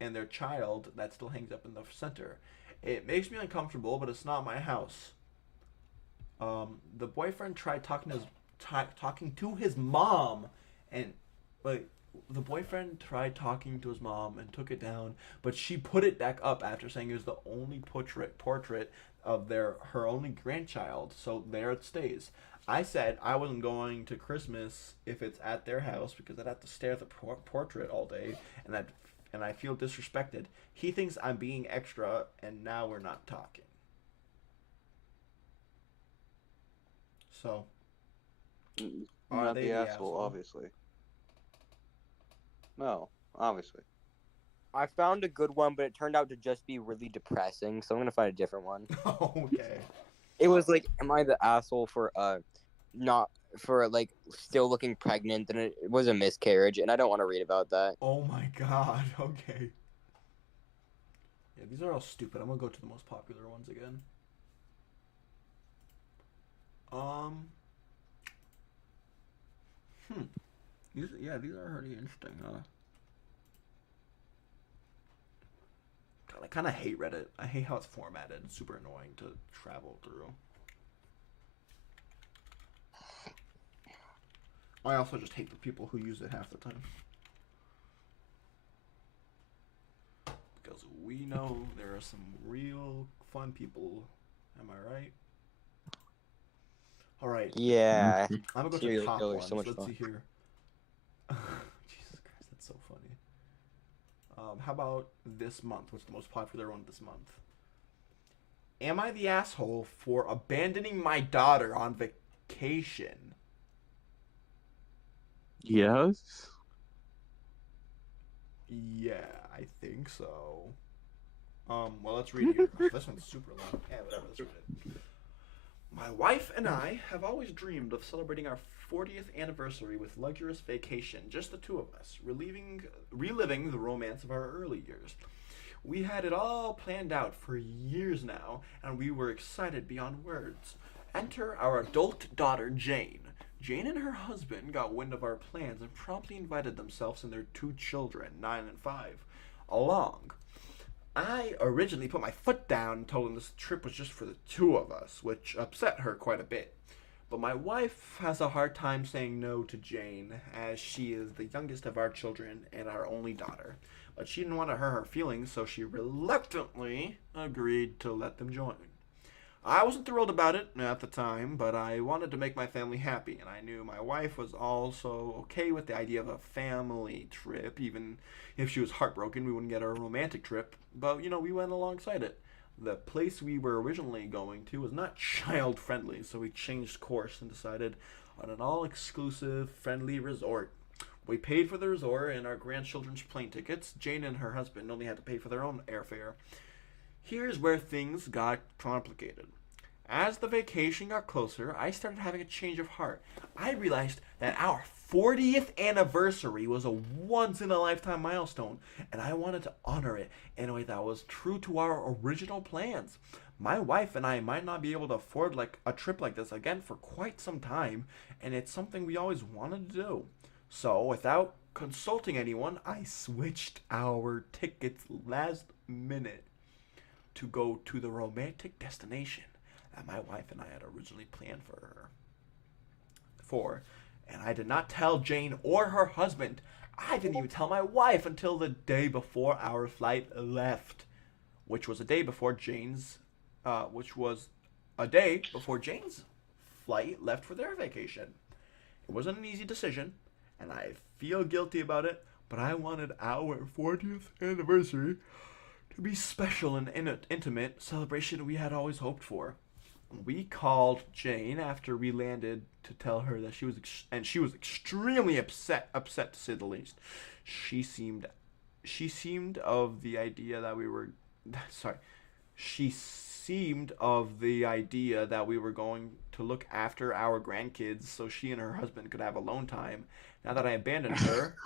and their child that still hangs up in the center. It makes me uncomfortable, but it's not my house. The boyfriend tried talking to his mom, and like the boyfriend tried talking to his mom and took it down, but she put it back up after saying it was the only portrait of her only grandchild, so there it stays. I said I wasn't going to Christmas if it's at their house because I'd have to stare at the portrait all day, and I feel disrespected. He thinks I'm being extra, and now we're not talking. So, are Not they the asshole, obviously. No, obviously. I found a good one, but it turned out to just be really depressing, so I'm gonna find a different one. Okay. It was like, am I the asshole for not for like still looking pregnant and it was a miscarriage, and I don't want to read about that. Oh my god. Okay. Yeah, these are all stupid. I'm gonna go to the most popular ones again. These are pretty interesting, huh? God, I kind of hate Reddit. I hate how it's formatted. It's super annoying to travel through. I also just hate the people who use it half the time. Because we know there are some real fun people. Am I right? All right. Yeah. I'm gonna go to the Serial top killer, ones. so much Let's fun. see here. Jesus Christ, that's so funny. How about this month? What's the most popular one this month? Am I the asshole for abandoning my daughter on vacation? Yes. Yeah, I think so. Well, let's read it here. Oh, this one's super long. Yeah, whatever, let's read it. My wife and I have always dreamed of celebrating our 40th anniversary with luxurious vacation, just the two of us, reliving the romance of our early years. We had it all planned out for years now, and we were excited beyond words. Enter our adult daughter, Jane. Jane and her husband got wind of our plans and promptly invited themselves and their two children, 9 and 5, along. I originally put my foot down and told them this trip was just for the two of us, which upset her quite a bit. But my wife has a hard time saying no to Jane, as she is the youngest of our children and our only daughter. But she didn't want to hurt her feelings, so she reluctantly agreed to let them join. I wasn't thrilled about it at the time, but I wanted to make my family happy, and I knew my wife was also okay with the idea of a family trip. Even if she was heartbroken, we wouldn't get a romantic trip, but we went alongside it. The place we were originally going to was not child friendly, so we changed course and decided on an all exclusive friendly resort. We paid for the resort and our grandchildren's plane tickets. Jane and her husband only had to pay for their own airfare. Here's where things got complicated. As the vacation got closer, I started having a change of heart. I realized that our 40th anniversary was a once-in-a-lifetime milestone, and I wanted to honor it in a way that was true to our original plans. My wife and I might not be able to afford a trip like this again for quite some time, and it's something we always wanted to do. So, without consulting anyone, I switched our tickets last minute to go to the romantic destination that my wife and I had originally planned and I did not tell Jane or her husband. I didn't even tell my wife until the day before our flight left, which was a day before Jane's, which was a day before Jane's flight left for their vacation. It wasn't an easy decision, and I feel guilty about it, but I wanted our 40th anniversary to be special and intimate celebration we had always hoped for. We called Jane after we landed to tell her that she was extremely upset to say the least. She seemed she seemed of the idea that we were sorry. She seemed of the idea that we were going to look after our grandkids so she and her husband could have alone time. Now that I abandoned her,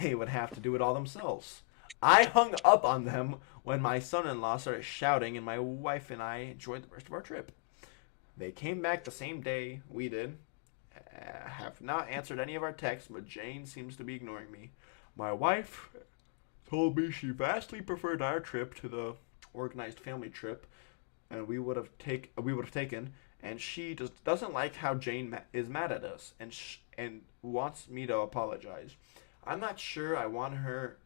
they would have to do it all themselves. I hung up on them when my son in law started shouting, and my wife and I enjoyed the rest of our trip. They came back the same day we did. Have not answered any of our texts, but Jane seems to be ignoring me. My wife told me she vastly preferred our trip to the organized family trip, and we would have taken. And she just doesn't like how Jane is mad at us, and wants me to apologize. I'm not sure I want her.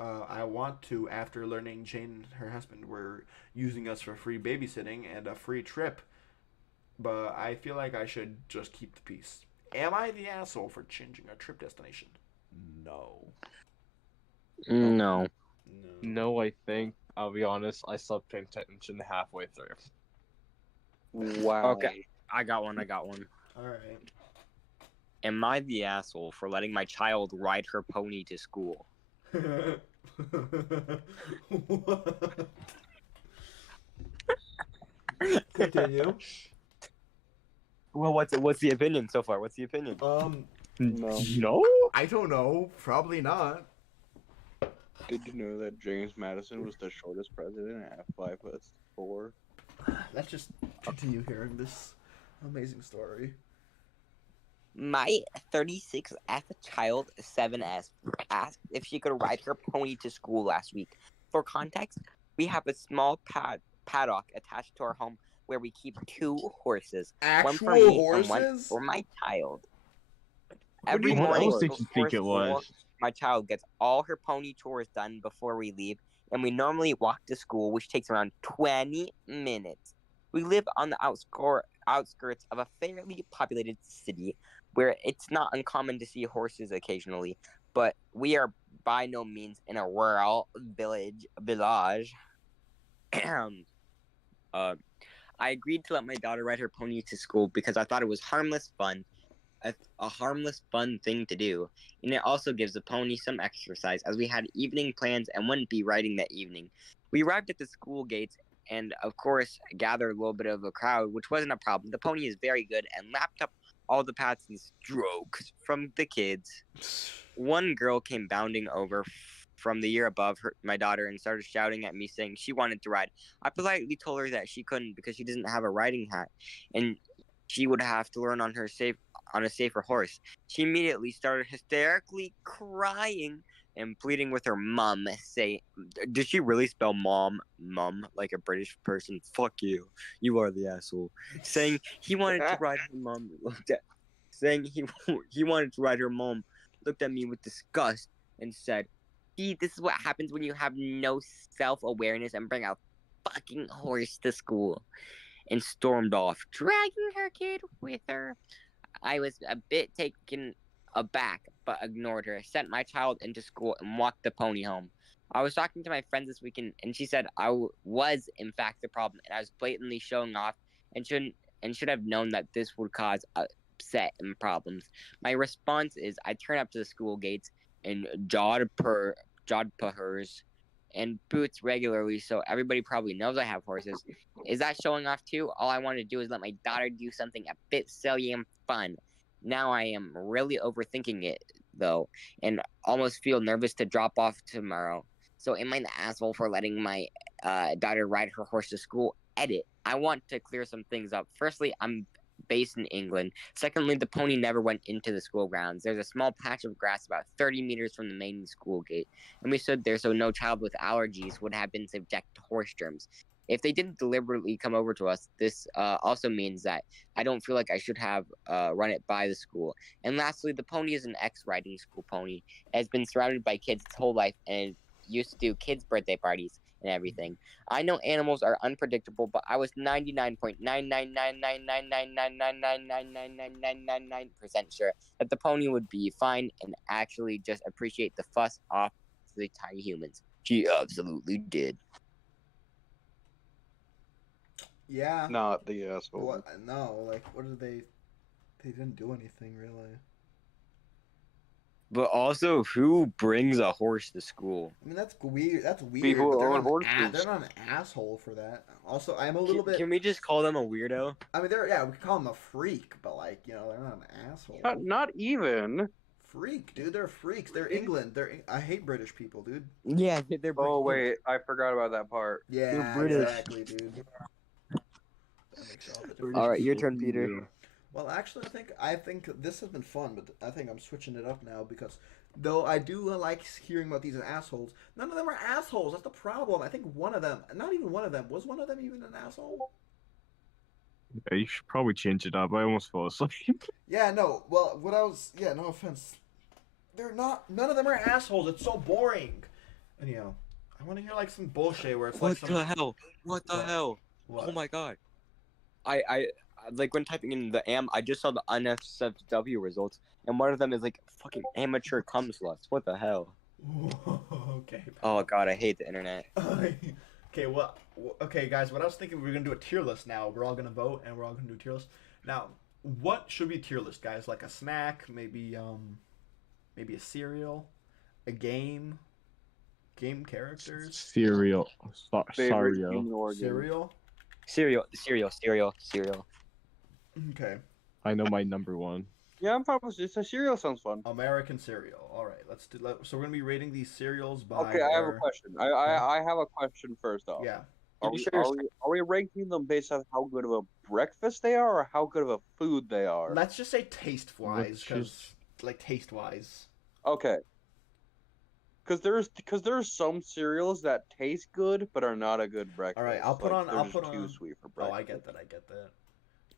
I want to after learning Jane and her husband were using us for free babysitting and a free trip, but I feel like I should just keep the peace. Am I the asshole for changing our trip destination? No. No. No. No, I think I'll be honest. I stopped paying attention halfway through. Wow. Okay. I got one. All right. Am I the asshole for letting my child ride her pony to school? Continue. Well, what's the opinion so far? What's the opinion? No. I don't know. Probably not. Did you know that James Madison was the shortest president at 5'4"? Let's just continue hearing this amazing story. My 36F child 7S asked if she could ride her pony to school last week. For context, we have a small paddock attached to our home where we keep 2 horses. One for Actual me and one horses? for my child. What do Every you- What morning else did you before think it school, was? my child gets all her pony chores done before we leave, and we normally walk to school, which takes around 20 minutes. We live on the outskirts of a fairly populated city where it's not uncommon to see horses occasionally, but we are by no means in a rural village. I agreed to let my daughter ride her pony to school because I thought it was harmless fun, a harmless fun thing to do, and it also gives the pony some exercise as we had evening plans and wouldn't be riding that evening. We arrived at the school gates and, of course, gathered a little bit of a crowd, which wasn't a problem. The pony is very good and lapped up all the pats and strokes from the kids. One girl came bounding over from the year above my daughter and started shouting at me saying she wanted to ride. I politely told her that she couldn't because she doesn't have a riding hat and she would have to learn on a safer horse. She immediately started hysterically crying and pleading with her mom. Did she really spell mom like a British person? Fuck you. You are the asshole. Saying he wanted to ride her mom. Saying he wanted to ride her mom. Looked at me with disgust and said, "See, this is what happens when you have no self-awareness and bring a fucking horse to school." And stormed off, dragging her kid with her. I was a bit taken aback, but ignored her, sent my child into school, and walked the pony home. I was talking to my friend this weekend, and she said I was, in fact, the problem, and I was blatantly showing off, and should have known that this would cause upset and problems. My response is I turn up to the school gates in Jodhpurs and boots regularly, so everybody probably knows I have horses. Is that showing off too? All I want to do is let my daughter do something a bit silly and fun. Now I am really overthinking it, though, and almost feel nervous to drop off tomorrow. So am I the asshole for letting my daughter ride her horse to school? Edit. I want to clear some things up. Firstly, I'm based in England. Secondly, the pony never went into the school grounds. There's a small patch of grass about 30 meters from the main school gate, and we stood there so no child with allergies would have been subject to horse germs. If they didn't deliberately come over to us, this also means that I don't feel like I should have run it by the school. And lastly, the pony is an ex-riding school pony. It has been surrounded by kids its whole life and used to do kids' birthday parties. and everything. I know animals are unpredictable, but I was 99.9999999999999% sure that the pony would be fine and actually just appreciate the fuss off the tiny humans. She absolutely did. Yeah. Not the asshole. What? No. Like, what did they? They didn't do anything really. But also, who brings a horse to school? I mean, that's weird. That's weird. People But own horses. they're not an asshole for that. Also, I'm a little bit. Can we just call them a weirdo? I mean, we could call them a freak, but like, they're not an asshole. Not even. Freak, dude. They're freaks. They're England. I hate British people, dude. Yeah, they're. Oh wait, I forgot about that part. Yeah, British. exactly, dude. That makes all the difference. All right, your turn, Peter. Well, actually, I think this has been fun, but I think I'm switching it up now because though I do like hearing about these assholes, none of them are assholes. That's the problem. I think one of them, not even one of them, was one of them even an asshole? Yeah, you should probably change it up. I almost fell asleep. Yeah, no. Well, no offense. They're not. None of them are assholes. It's so boring. And I want to hear like some bullshit where it's What like the hell? What the What? hell? What? Oh my god. I like when typing in the I just saw the NSFW results, and one of them is like fucking amateur cum sluts. What the hell? Okay. Oh god, I hate the internet. Okay, okay, guys. What I was thinking, we're gonna do a tier list now. We're all gonna vote, and we're all gonna do a tier list. Now, what should be a tier list, guys? Like a snack, maybe a cereal, a game characters, Cereal. Favorite Sorry. human organ. cereal. Cereal. Okay, I know my number one. Yeah, I'm probably just a cereal sounds fun. American cereal. All right, so we're gonna be rating these cereals by. Okay, I have a question. I have a question first off. Yeah. Are we ranking them based on how good of a breakfast they are, or how good of a food they are? Let's just say taste wise, Let's because like taste wise. Okay. Because there's some cereals that taste good but are not a good breakfast. All right, I'll put Like, on. they're just too on. sweet for Oh, breakfast. I get that.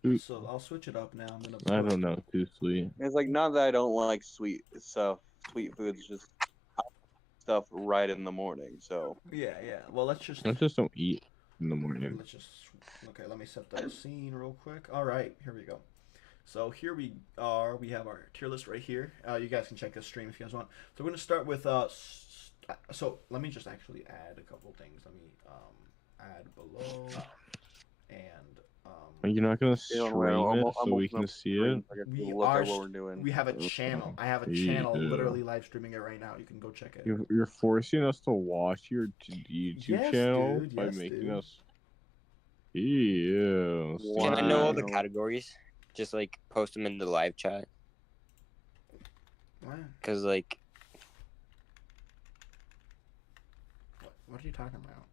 Mm. So I'll switch it up now. I'm gonna. I don't know. Too sweet. It's like not that I don't like sweet stuff. Sweet foods, just stuff right in the morning. So Yeah. Well, let's just. I just don't eat in the morning. Okay, let me set the scene real quick. All right, here we go. So here we are. We have our tier list right here. You guys can check the stream if you guys want. So we're gonna start with so let me just actually add a couple things. Let me add below and You're not gonna you know, stream it I'm so we opening can up see screen it. so I can We look are at what we're doing. we have a channel. I have a channel literally live streaming it right now. You can go check it. You're forcing us to watch your YouTube Yes, channel dude, by yes, making dude. us. Ew. Can I know all the Wow. categories? Just like post them in the live chat, What? cause like What are you talking about?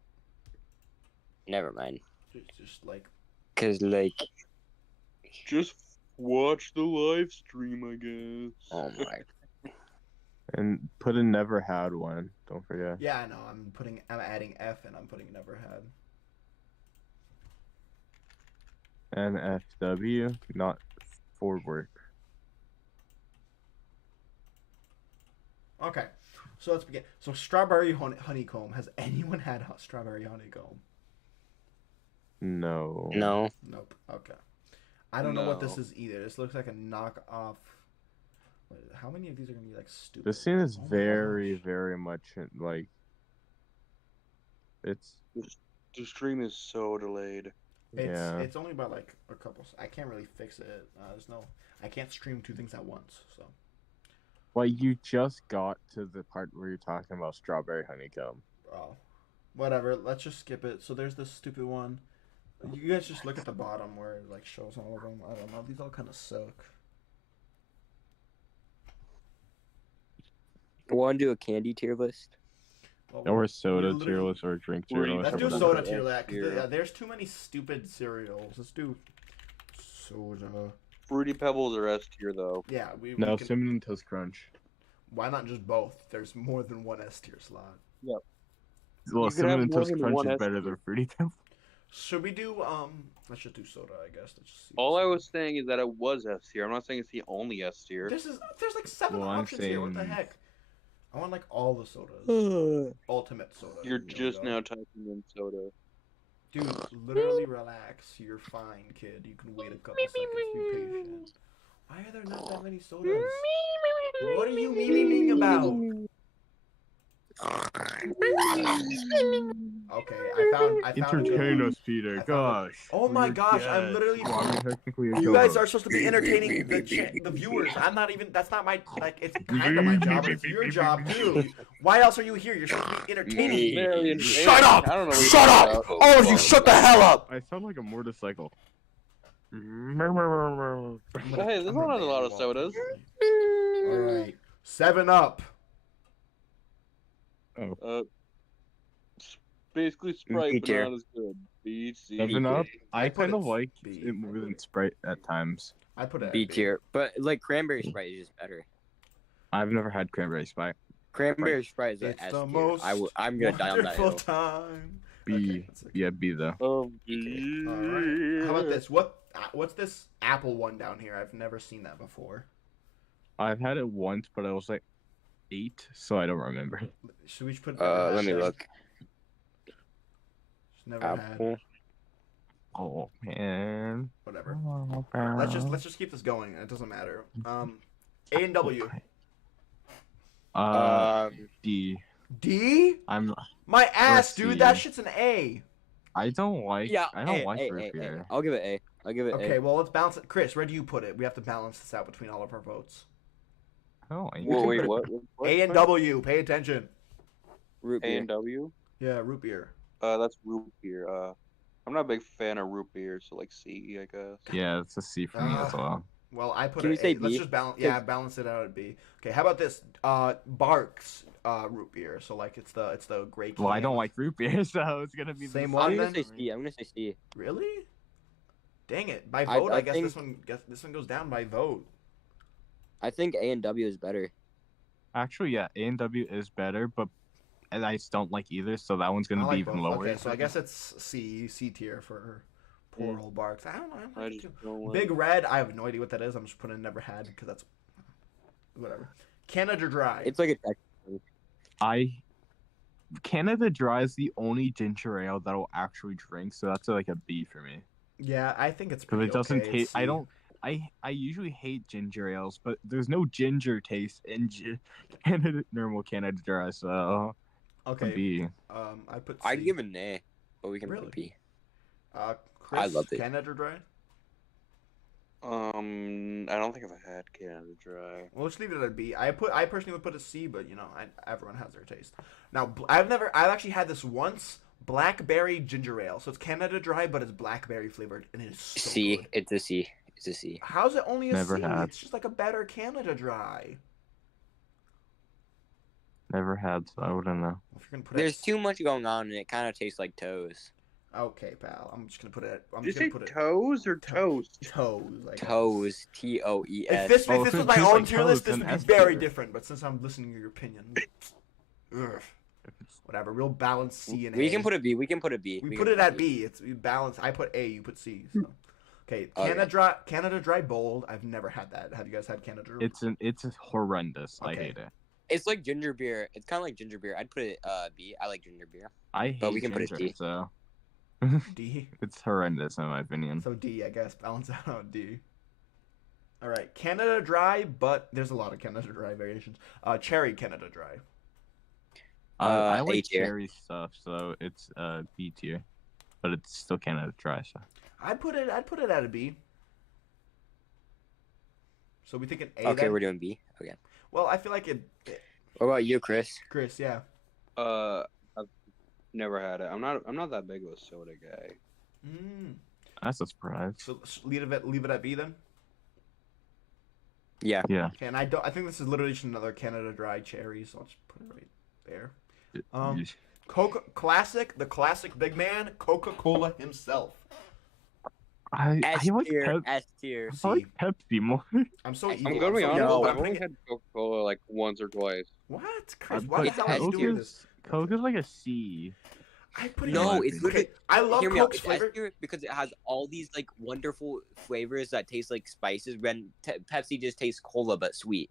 never mind. Just like Cause like Just watch the live stream, I guess. oh my. And put in never had one. Don't forget. yeah, I know. I'm adding F and I'm putting never had. NFW, not for work. Okay, so let's begin. So strawberry honeycomb. Has anyone had strawberry honeycomb? No. No. Nope. Okay. I don't know what this No. is either. This looks like a knockoff. How many of these are gonna be like stupid? This scene is Oh my very, gosh. very much like. It's The stream is so delayed. It's only about like a couple. I can't really fix it. I can't stream two things at once. So Well, you just got to the part where you're talking about strawberry honeycomb. oh, whatever. Let's just skip it. So there's this stupid one. You guys just look at the bottom where it like shows all of them. I don't know. These all kind of suck. Want to do a candy tier list? Well, Or soda we literally- tier list or drink tier Let's list. Let's or do whatever. soda tier list. Cereal. There's too many stupid cereals. Let's do soda. Fruity Pebbles are S tier though. Yeah, we No, can, Cinnamon Toast Crunch. why not just both? There's more than one S tier slot. Well, You could have Cinnamon more Toast than Crunch one is S better tier. than Fruity Pebbles. Should we do let's just do soda, I guess. Let's just see. All I was saying is that it was S tier. I'm not saying it's the only S tier. There's like 7 Well, I'm options here. What the saying- heck? I want like all the sodas. Ultimate soda. You're There we just go. now typing in soda. Dude, literally relax. You're fine, kid. You can wait a couple seconds. Be patient. Why are there not that many sodas? What are you memeing about? Okay, I found a good Entertain one. us, Peter. I found Gosh. Oh my We're gosh, I'm guests. literally. Well, I mean, technically, a You guys co-host. are supposed to be entertaining the viewers. I'm not even. That's not my. Like, it's kind of my job, but it's your job too. Why else are you here? You're supposed to be entertaining me. Very Shut up! I don't know what you're Shut talking up! about. All of you, shut the hell up! I sound like a motorcycle. Hey, there's not a lot of sodas. All right, 7 Up. Basically Sprite, B but tier. not as good. B, C. 7 Up. I I put kind of it like B. it more than Sprite at times. I put it at B tier, but like cranberry Sprite is just better. I've never had cranberry Sprite. Cranberry Sprite is an It's S the tier. most I'm gonna die on that wonderful hill. time. B. Okay, that's okay. Yeah, B though. All right. How about this? What's this apple one down here? I've never seen that before. I've had it once, but I was like 8, so I don't remember. Should we put? Let me look. Never had. Apple. Oh man. Whatever. Let's just keep this going. It doesn't matter. A and W. D. D? I'm. My ass, C. dude. That shit's an A. I don't like. Yeah, I don't A, like A, root A, beer. A. I'll give it A. I'll give it Okay, A. well let's balance it. Chris, where do you put it? We have to balance this out between all of our votes. I don't like. Whoa, it. wait, what? A and W. Pay attention. Root A beer. and W? Yeah, root beer. That's root beer. I'm not a big fan of root beer, so like C, I guess. Yeah, it's a C for me as well. Well, I put Can it we say A. Let's B? just balance. Yeah, balance it out at B. Okay, how about this? Barks root beer. So like it's the great. Well, I don't like root beer, so it's gonna be Same the one I'm then? gonna say C. I'm gonna say C. Really? Dang it! By I- vote, I I guess think- this one goes down by vote. I think A and W is better. Actually, yeah, A and W is better, but and I just don't like either, so that one's gonna I be like even both. lower. Okay, so I guess it's C tier for poor old Barks. I don't know. I just don't like Big Red. I have no idea what that is. I'm just putting never had because that's whatever. Canada Dry. It's like a Canada Dry is the only ginger ale that I'll actually drink, so that's like a B for me. Yeah, I think it's Because pretty it doesn't okay. taste. C. I don't. I usually hate ginger ales, but there's no ginger taste in normal Canada Dry, so Okay. B. I put C. I'd give it an A, but we can Really? put B. Chris, I loved it. Canada Dry. I don't think I've had Canada Dry. Well, let's leave it at B. I personally would put a C, but you know, everyone has their taste. Now, I've actually had this once. Blackberry ginger ale. So it's Canada Dry, but it's blackberry flavored, and it is so C. good. It's a C. It's a C. How's it only a Never C? had. It's just like a better Canada Dry. Never had, so I wouldn't know. If you're gonna put There's it, too much going on, and it kind of tastes like toes. Okay, pal. I'm just gonna put it. I'm Did you just say gonna put it. toes or toast? Toes. Like Toes. TOES. If this Oh, was if it my tastes own like tier list, toes, this would then be S very tier. different. But since I'm listening to your opinion, ugh, whatever. We'll balance C and A. We can put a B. We can put a B. We can put it at B. It's we balance. I put A. You put C. So. Okay, Okay. Canada Dry Bold. I've never had that. Have you guys had Canada? It's horrendous. I Okay. hate it. It's like ginger beer. It's kind of like ginger beer. I'd put it B. I like ginger beer. I hate But we can put it ginger, D. so D. it's horrendous in my opinion. So D, I guess. Balance out D. All right, Canada Dry, but there's a lot of Canada Dry variations. Cherry Canada Dry. I A like tier. cherry stuff, so it's B tier, but it's still Canada Dry. So I'd put it at a B. So we think an A. Okay, then? we're doing B. Okay. Well, I feel like What about you, Chris? Chris, yeah. I've never had it. I'm not that big of a soda guy. that's a surprise. So leave it at B then. Yeah. Yeah. Okay, and I think this is literally just another Canada Dry cherry, so I'll just put it right there. The classic big man, Coca-Cola himself. I S like tier. S tier. I like Pepsi more. I'm so evil. I'm gonna be so honest. evil. I've only had Coca-Cola like once or twice. What, Chris? I'd Why put the hell are you Coke doing is- this? Coke is like a C. I put it. No, in. it's literally. Okay, I love Hear me out. Coke's It's S flavor. tier because it has all these like wonderful flavors that taste like spices. When Pepsi just tastes cola but sweet.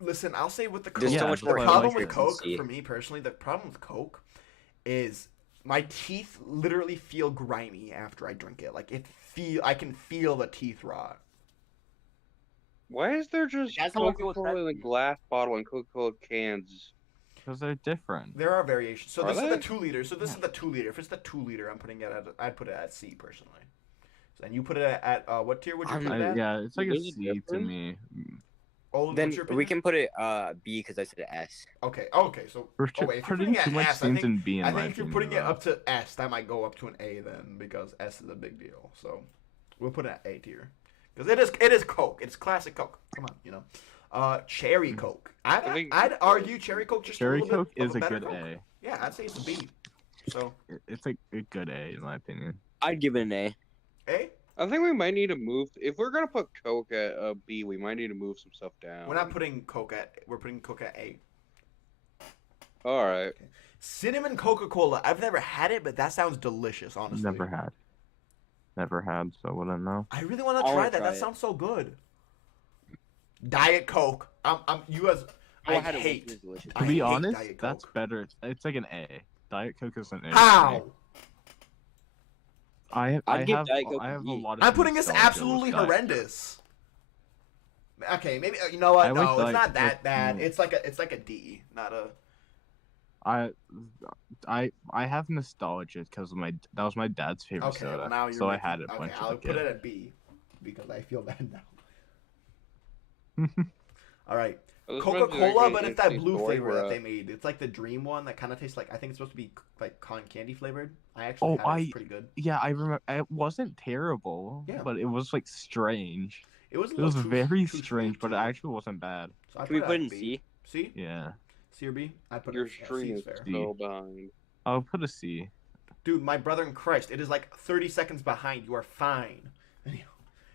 Listen, I'll say with the Coke. There's so much the more problem emotion with Coke, to see. for me personally, the problem with Coke is my teeth literally feel grimy after I drink it. Like I can feel the teeth rot. Why is there just That's how I feel with Coca-Cola in a Pepsi. glass bottle and Coca-Cola cans? Because they're different. There are variations. So Are this is they? the 2 liter. So this Yeah. is the 2 liter. If it's the 2 liter, I'm putting it at. I'd put it at C personally. So, and you put it at what tier would you put it at? Yeah, it's like a There's a C to difference? me. Olin, Then what's your we opinion? can put it B because I said S. Okay. Okay. So We're wait, if you're putting putting it too at much S, I things think in B in I my think if you're opinion, putting it though. up to S, that might go up to an A then because S is a big deal. So we'll put it at A tier because it is Coke. It's classic Coke. Come on, you know. Cherry Coke. I'd argue cherry Coke just Cherry a little Coke bit of is a a better good Coke. A. Yeah, I'd say it's a B. So It's like a good A in my opinion. I'd give it an A. A. I think we might need to move. If we're gonna put Coke at a B, we might need to move some stuff down. We're not putting Coke at. We're putting Coke at A. All right. Cinnamon Coca-Cola. I've never had it, but that sounds delicious. Honestly, Never had, so I wouldn't know. I really want to I try wanna that. try That it. sounds so good. Diet Coke. You guys. I had it once, hate. it was delicious. I To be hate honest, Diet that's Coke. better. It's like an A. Diet Coke is an A. for me. How? I I'd give have Diet Coke I a have a B. lot of. I'm putting this nostalgia with absolutely Diet Coke. horrendous. Okay, maybe you know what? I like No, it's Diet not Coke. that bad. It's like a D, not a. I have nostalgia because that was my dad's favorite Okay, soda. well now you're. so I making- had it Okay, when I I'll was a put kid. it at B because I feel bad now. All right, This Coca reminds me of Cola, an but it's that interesting blue story flavor where, that they made. It's like the dream one that kind of tastes like. I think it's supposed to be like cotton candy flavored. I actually had it. It's pretty good. Yeah, I remember. It wasn't terrible, Yeah. but it was like strange. It was. A It was little very too strange, but it too. actually wasn't bad. So I Can we put it at in B. C? C? Yeah, C or B? I'd put your it. Yeah, stream C is is fair. so behind. I'll put a C. Dude, my brother in Christ, it is like 30 seconds behind. You are fine.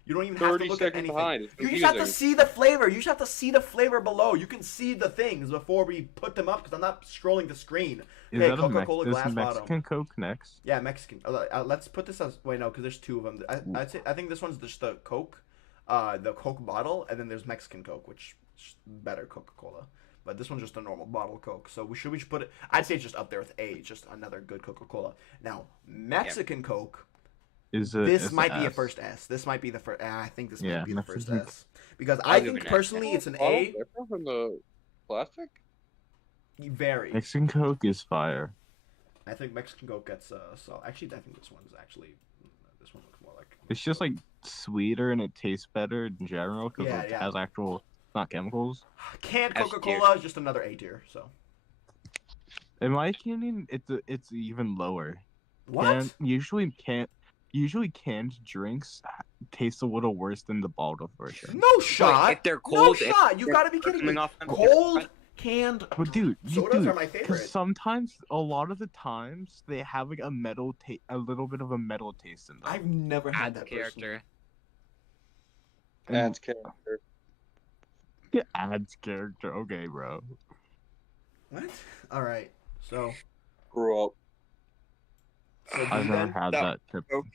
You don't even have to 30 look at seconds anything. behind. It's You just have to confusing. see the flavor. You just have to see the flavor below. You can see the things before we put them up because I'm not scrolling the screen. Is Okay, that Coca-Cola is glass Mexican bottom. Coke next? Yeah, Mexican. Let's put this as wait no, because there's two of them. I think this one's just the Coke, the Coke bottle, and then there's Mexican Coke, which is better Coca-Cola. But this one's just a normal bottle of Coke. So we should put it. I'd say it's just up there with A. It's just another good Coca-Cola. Now Mexican Coke. This might be a first S. This might be the first. I think this might be the first Mexican S because I'll I give think it an S. personally it's an Bottle A. different from the plastic? Very. Mexican Coke is fire. I think Mexican Coke gets so actually I think this one looks more like. It's just like sweeter and it tastes better in general because Yeah, it yeah. has actual not chemicals. Canned S Coca-Cola is just another A tier. So In my opinion, it's even lower. what? Usually canned drinks taste a little worse than the bottled version. No shot. if they're No cold, shot. You they're gotta be kidding coming me. off them, Cold canned But dude, sodas are my favorite. because sometimes a lot of the times they have like a little bit of a metal taste in them. I've never had Add that character. And Adds character. it adds character. Okay, bro. What? All right. So Grew up. B I've never then. had that that. Coke.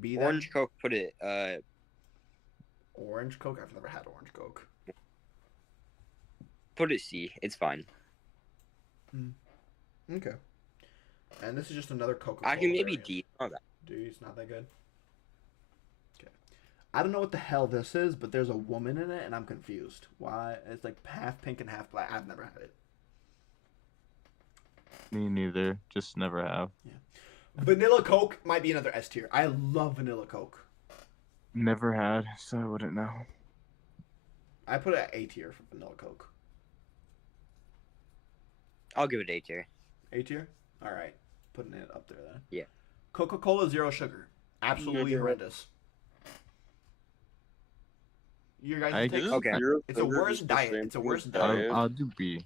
B then. Orange Coke, put it Orange Coke. I've never had orange Coke. put it C. It's fine. Okay. And this is just another Coca-Cola. Actually, maybe variant. D. Oh, that. Dude, it's not that good. Okay. I don't know what the hell this is, but there's a woman in it, and I'm confused. Why? It's like half pink and half black. I've never had it. Me neither. Just never have. Vanilla Coke might be another S tier. I love vanilla Coke. Never had, so I wouldn't know. I put it at A tier for vanilla Coke. I'll give it A tier. A tier? All right. Putting it up there then. Yeah. Coca-Cola Zero Sugar. Absolutely Yeah. horrendous. Your guys' I takes? agree. Okay. It's a worse diet. It's a worse diet. I'll do B.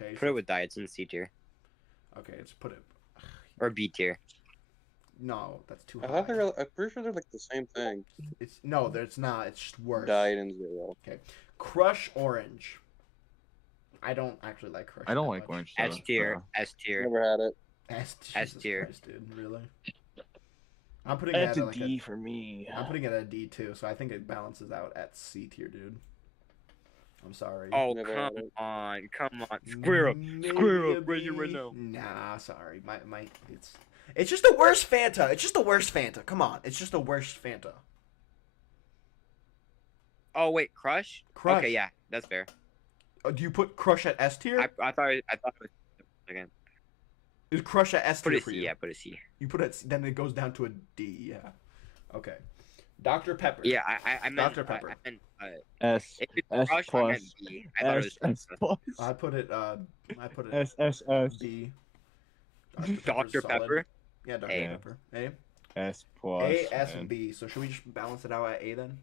Okay. Put it with diets in C tier Okay, let's put it. or B tier. No, that's too I high. thought I'm pretty sure they're like the same thing. It's no, it's not. It's just worse. Diet and zero. Crush Orange. I don't actually like Crush. I don't that like much. orange S soda. tier. S tier. Never had it. S, S Jesus tier. Christ, dude, really? I'm putting it That's at a like D for me. I'm putting it at a D too, so I think it balances out at C tier, dude. I'm sorry. Oh, Never come had it. on, come on. Square up. Square Maybe up a right here, right B. now. Nah, sorry. My it's just the worst Fanta. It's just the worst Fanta. Come on, it's just the worst Fanta. Oh, wait, Crush? Crush. Okay, yeah, that's fair. Do you put Crush at S tier? I thought it was again. Is Crush at S Put tier a for C, you? yeah, put a C. You put it, then it goes down to a D. Yeah. Okay. Dr. Pepper. Yeah, I meant Dr. Pepper. I meant S. if it's S Crush, I meant plus. B. I thought it was S plus. I put it S S S. B. Dr. Solid. Pepper. Yeah, Dr. A. Pepper. A. S plus. A, S, and B. So should we just balance it out at A then?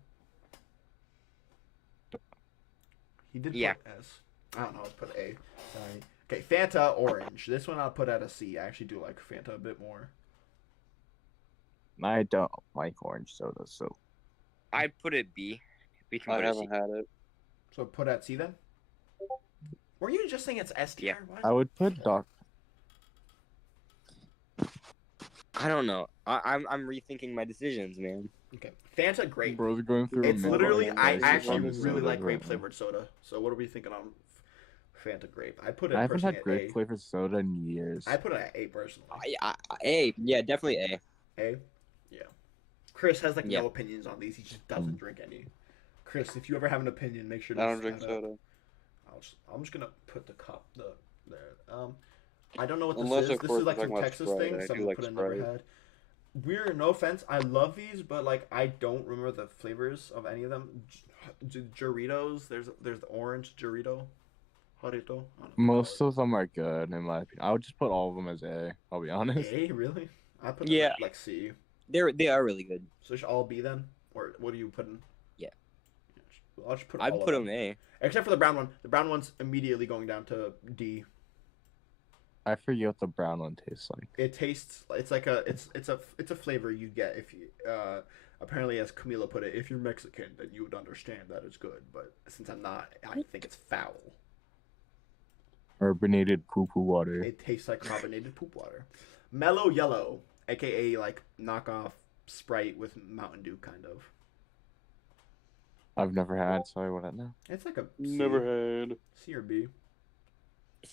He did Yeah. put S. I don't know. Let's put A. Sorry. Okay, Fanta orange. This one I'll put at a C. I actually do like Fanta a bit more. I don't like orange soda, so I'd put it B. We can I put a C. haven't had it. So put at C then. Were you just saying it's S tier? Yeah. I would put Doc. I don't know. I'm rethinking my decisions, man. Okay, Fanta grape. Bro's going through. It's a literally mental I crisis actually on really soda like grape right now. flavored soda. So what are we thinking on Fanta grape? I put it I haven't personally had at grape A. flavored soda in years. I put it at A personally. A. Yeah, definitely A. A? Yeah. Chris has like Yeah. no opinions on these. He just doesn't drink any. Chris, if you ever have an opinion, make sure to I don't just drink add up. soda. I'm just gonna put the cup there. I don't know what this Unless, is. of This course, is like we're some talking about Texas Sprite. thing. I So I'm do gonna like put in never Sprite. had. Weird, no offense. I love these, but like I don't remember the flavors of any of them. Doritos. There's the orange Dorito. Dorito. I don't know. Most of them are good in my opinion. I would just put all of them as A. I'll be honest. A really? I put Yeah. them like C. They are really good. So it should all B then, or what are you putting? Yeah. I'll just put. I'd all of put them A. Except for the brown one. The brown one's immediately going down to D. I forget what the brown one tastes like. It tastes. It's like it's a flavor you get if you. Apparently, as Camila put it, if you're Mexican, then you would understand that it's good. But since I'm not, I think it's foul. Carbonated poo-poo water. It tastes like carbonated poop water. Mellow Yellow, aka like knockoff Sprite with Mountain Dew, kind of. I've never had, so I wouldn't know. It's like a C, Never had. C or B.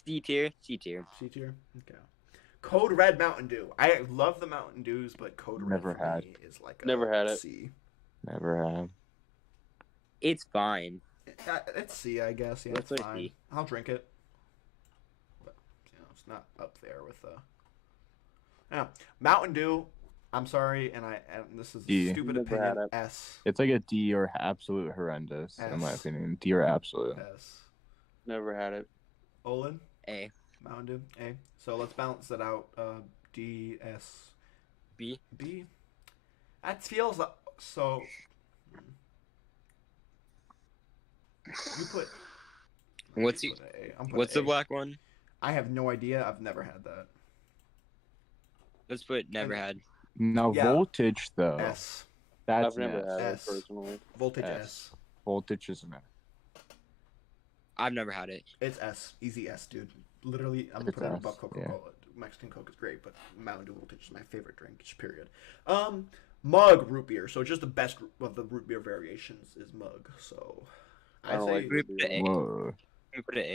C tier. C tier. C tier. Okay. Code Red Mountain Dew. I love the Mountain Dews, but Code Red Never for had. me is like a Never had it. C. Never had. It's fine. It's C, I guess. Yeah, Let's it's put fine. C. I'll drink it. But it's not up there with Yeah, Mountain Dew. I'm sorry, and this is a E. stupid Never had opinion. it. S. It's like a D or absolute horrendous, in my S. opinion. D or absolute. S. Never had it. Olin. A. Mountain Dew. A. So let's balance it out. D. S. B. B. That feels so. You put. What's you the- put A. I'm putting What's the A. black one? I have no idea. I've never had that. Let's put never had. Now Yeah. voltage though. S. That's I've never an S. had S. it personally. Voltage S. S. Voltage is an S. I've never had it. It's S. Easy S, dude. Literally, I'm gonna It's put it S, above Coca Cola. Mexican Coke is great, but Mountain Dew Voltage is my favorite drink. Just period. Mug root beer. So just the best of the root beer variations is mug. So I I don't say like root root beer. beer. A. Whoa. We put it A.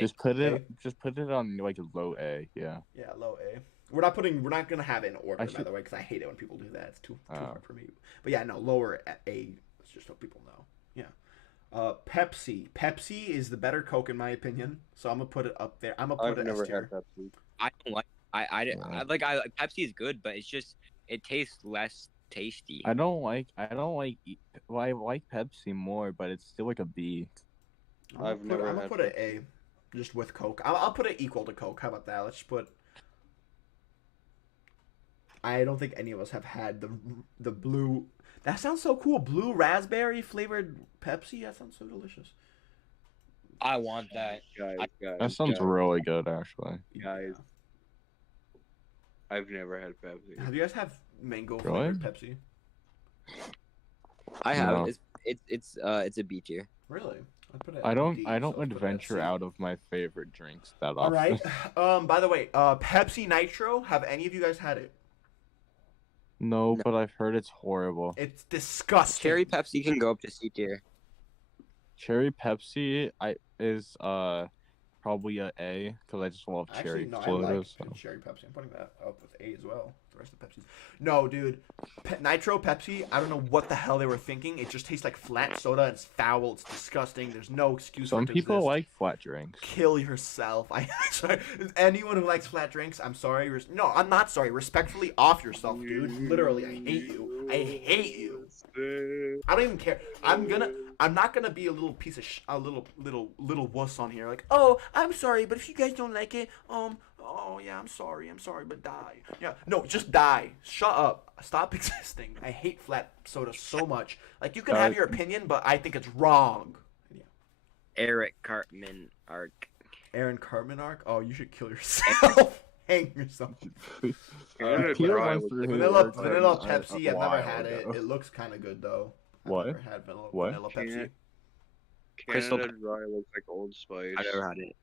Just put it on like a low A. Yeah. yeah, low A. We're not gonna have it in order by the way, because I hate it when people do that. It's too hard for me. But yeah, no, lower A. It's just so people know. Yeah. Pepsi. Pepsi is the better Coke in my opinion. So I'm gonna put it up there. I'm gonna put I've it never S tier. had Pepsi. I don't like. I like. Pepsi is good, but it's just it tastes less tasty. I don't like. Well, I like Pepsi more, but it's still like a B. I've never I'm gonna had put it A, just with Coke. I'll put it equal to Coke. How about that? Let's put. I don't think any of us have had the blue. That sounds so cool. Blue raspberry flavored Pepsi. That sounds so delicious. I want that. Guys, That sounds really good, actually. Guys. I've never had Pepsi. Have you guys have mango Really? flavored Pepsi? I have. No. It's a B tier. Really? I'd put it I at don't. D, I so don't let's put it at venture C. out of my favorite drinks that often. All right. By the way, Pepsi Nitro. Have any of you guys had it? No, No. but I've heard it's horrible. It's disgusting. Cherry Pepsi can go up to C tier. Cherry Pepsi is probably a A because I just love Actually, cherry no, I soda. like So. good cherry Pepsi. I'm putting that up with A as well. The rest of Pepsi's. No, dude. Nitro Pepsi, I don't know what the hell they were thinking. It just tastes like flat soda. It's foul. It's disgusting. There's no excuse for Some it to people exist. like flat drinks. Kill yourself. Sorry. Anyone who likes flat drinks, I'm sorry. No, I'm not sorry. Respectfully off yourself, dude. Literally, I hate you. I hate you. I don't even care. I'm not gonna be a little piece of a little wuss on here. Like, oh, I'm sorry, but if you guys don't like it, oh yeah, I'm sorry, but die. Yeah, no, just die. Shut up. Stop existing. I hate flat soda so much. Like, you can have your opinion, but I think it's wrong. Yeah. Eric Cartman arc. Aaron Cartman arc. Oh, you should kill yourself. Hang yourself. Canada Peter Dry went looks through like his Vanilla arc Vanilla a Pepsi. I've never while had it. ago. It looks kind of good though. What? I've never had vanilla, What? vanilla Pepsi. Crystal Canada Dry looks like Old Spice. I've never had it.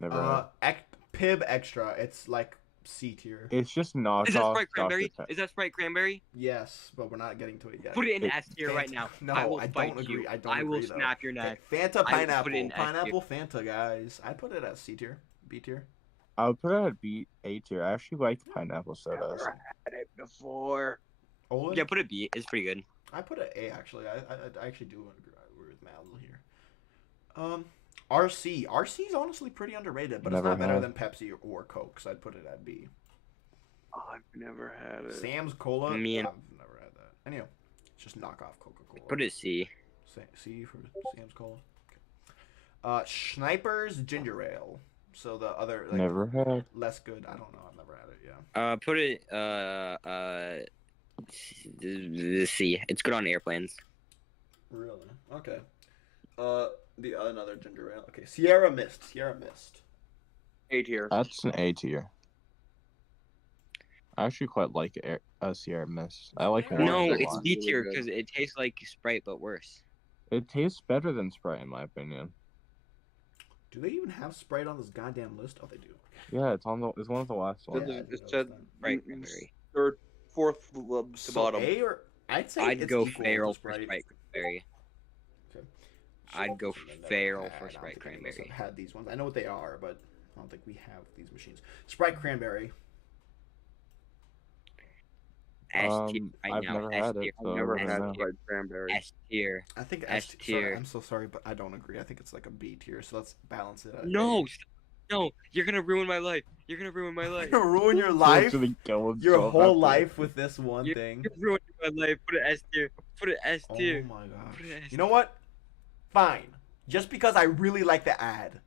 Never had. Pib Extra. It's like C tier. It's just knockoff. Is that Sprite Dr. Cranberry? Pepper. Is that Sprite Cranberry? Yes, but we're not getting to it yet. Put it in It- S tier right now. No, I will I fight don't agree. you. I don't I will agree, though. snap your neck. Fanta I will put pineapple. it in S tier. Pineapple Fanta, guys. I put it at C tier. B tier. I would put it at A tier. I actually like pineapple sodas. Never had it before. Olin? Yeah, put it B. It's pretty good. I put it A actually. I actually do agree with Mal here. RC. RC is honestly pretty underrated, but Never it's not better had. than Pepsi or Coke, so I'd put it at B. Oh, I've never had it. Sam's Cola. Me and- I've never had that. Anyhow, it's just knockoff Coca-Cola. Put it C. C for Sam's Cola. Okay. Sniper's Ginger Ale. So the other like, Never had. less good. I don't know. I've never had it. Yeah. Put it C. It's good on airplanes. Really? Okay. The another ginger ale. Okay, Sierra Mist. A tier. That's an A tier. I actually quite like Sierra Mist. I like Sierra orange No, a it's lot. B tier because it tastes like Sprite but worse. It tastes better than Sprite in my opinion. Do they even have Sprite on this goddamn list? Oh, they do. Yeah, it's one of the last It ones. Yeah, I didn't said notice that. Sprite Cranberry. third, fourth to So bottom. A or I'd say I'd it's go equal to feral for Sprite. Sprite Cranberry. Okay. I'd go Something I've never feral had. for I don't Sprite think any of us Cranberry. have had these ones. I know what they are, but I don't think we have these machines. Sprite Cranberry. S tier right I've now. never S had tier. it, I've so never I had don't know. Sprite Cranberry. S tier. I think S Sorry, tier. I'm so sorry, but I don't agree. I think it's like a B tier. So let's balance it. At No, A. no, you're gonna ruin my life. You're gonna ruin my life. You're gonna ruin your life, Literally kill your himself whole after- life with this one You're thing. ruining my life. Put it S tier. Put it S Oh tier. my gosh. Put it S You know what? Fine. Just because I really like the ad.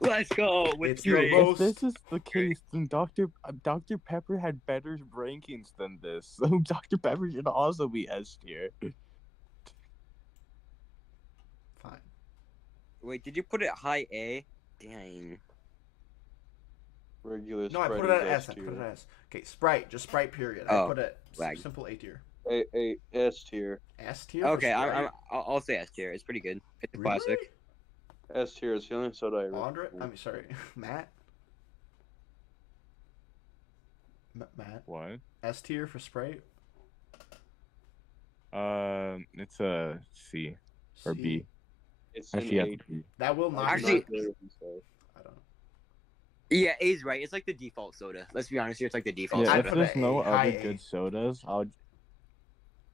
Let's go with It's Drake. your roast. If this is the case, then Dr. Pepper had better rankings than this. So Dr. Pepper should also be S tier. Fine. Wait, did you put it high A? Dang. Regular No, I Sprite put it is at S. I tier. put it at S. Okay, Sprite. Just Sprite. Period. Oh, I put it lag. simple A tier. A S tier. S tier. for Okay, Sprite? I'll say S tier. It's pretty good. It's a Really? classic. S tier is the only soda I Andre. I mean, sorry, Matt. Matt. What? S tier for Sprite. It's a C or C? B. It's an Actually, yeah, A. B. That will not. Actually- be I don't know. Yeah, A's right. It's like the default soda. Let's be honest here. It's like the default Yeah, I'd if soda. put there's it no A, high other A. good sodas,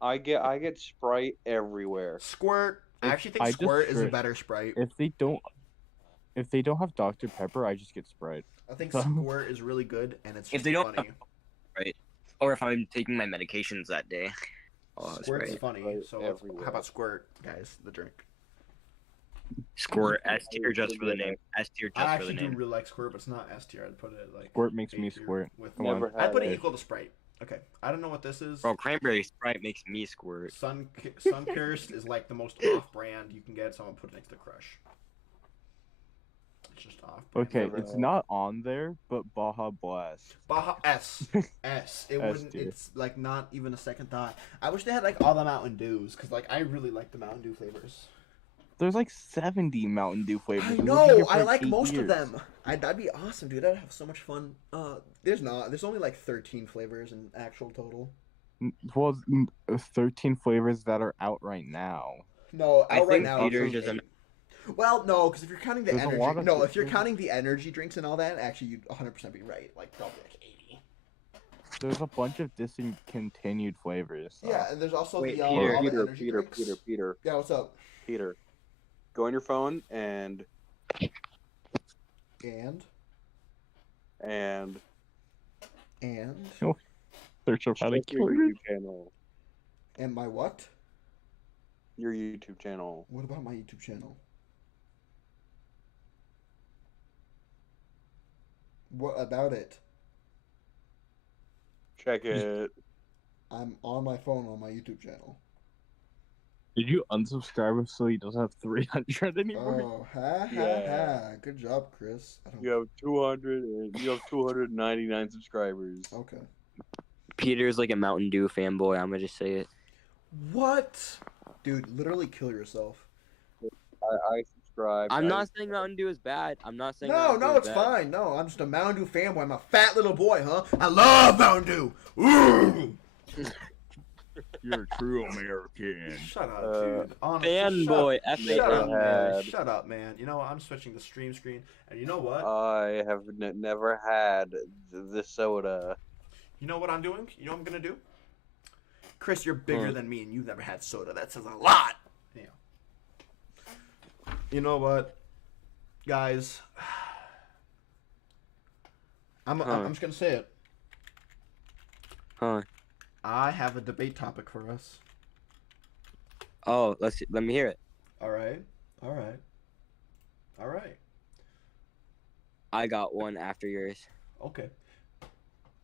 I get Sprite everywhere. Squirt. I If- actually think I just Squirt is a straight- better Sprite. if they don't have Dr. Pepper, I just get Sprite. I think So- Squirt is really good, and it's If just they don't funny. Or if I'm taking my medications that day. Oh, that's Squirt's right. funny. Squirt So everywhere. how about Squirt, guys? The drink. Squirt S tier just for the name. S tier I just for the actually do name. really like Squirt, but it's not S tier. I'd put it at, like. Squirt makes A me tier squirt. With Come on. Never I had put it it. equal to Sprite. Okay, I don't know what this is. Bro, cranberry Sprite makes me squirt. Sunkist is like the most off-brand you can get, so I'm gonna put it next to Crush. It's just off-brand. Okay, Never it's had. not on there, but Baja Blast. Baja S. S. It S wouldn't. tier. It's like not even a second thought. I wish they had like all the Mountain Dews, cause like I really like the Mountain Dew flavors. There's like 70 Mountain Dew flavors. I We've been know. here for I like like 8 most of years. them. That'd be awesome, dude. I'd have so much fun. There's not. There's only like 13 flavors in actual total. Well, 13 flavors that are out right now. No, I out right think now. Peter there's doesn't- 8. Well, no, because if you're counting the There's a energy, lot of no, if you're flavors. counting the energy drinks and all that, actually, you'd 100% be right. Like probably like 80. There's a bunch of discontinued flavors. So. Yeah, and there's also Wait, the Peter, all the Peter, energy Peter, drinks. Peter, Peter, Yeah, what's up? Peter. Go on your phone and And and Search up how to check your kill you. YouTube channel. and my what? Your YouTube channel. What about my YouTube channel? What about it? Check it. I'm on my phone on my YouTube channel. Did you unsubscribe him so he doesn't have 300 anymore? Oh, ha ha Yeah. ha! Good job, Chris. I don't. You have 299 subscribers. Okay. Peter's like a Mountain Dew fanboy. I'm gonna just say it. What? Dude, literally kill yourself. I subscribe. I'm not saying Mountain Dew is bad. I'm not saying No, Mountain Dew no, is it's bad. fine. No, I'm just a Mountain Dew fanboy. I'm a fat little boy, huh? I love Mountain Dew. Ooh! You're a true American. Shut up, dude. Honestly, Fanboy, Shut up, man. had- Shut up, man. You know what? I'm switching the stream screen, and you know what? I have never had the soda. You know what I'm doing? You know what I'm gonna do? Chris, you're bigger Huh. than me, and you've never had soda. That says a lot. Yeah. You know what, guys? I'm just gonna say it. Huh. I have a debate topic for us. Oh, let me hear it. All right. All right. All right. I got one after yours. Okay.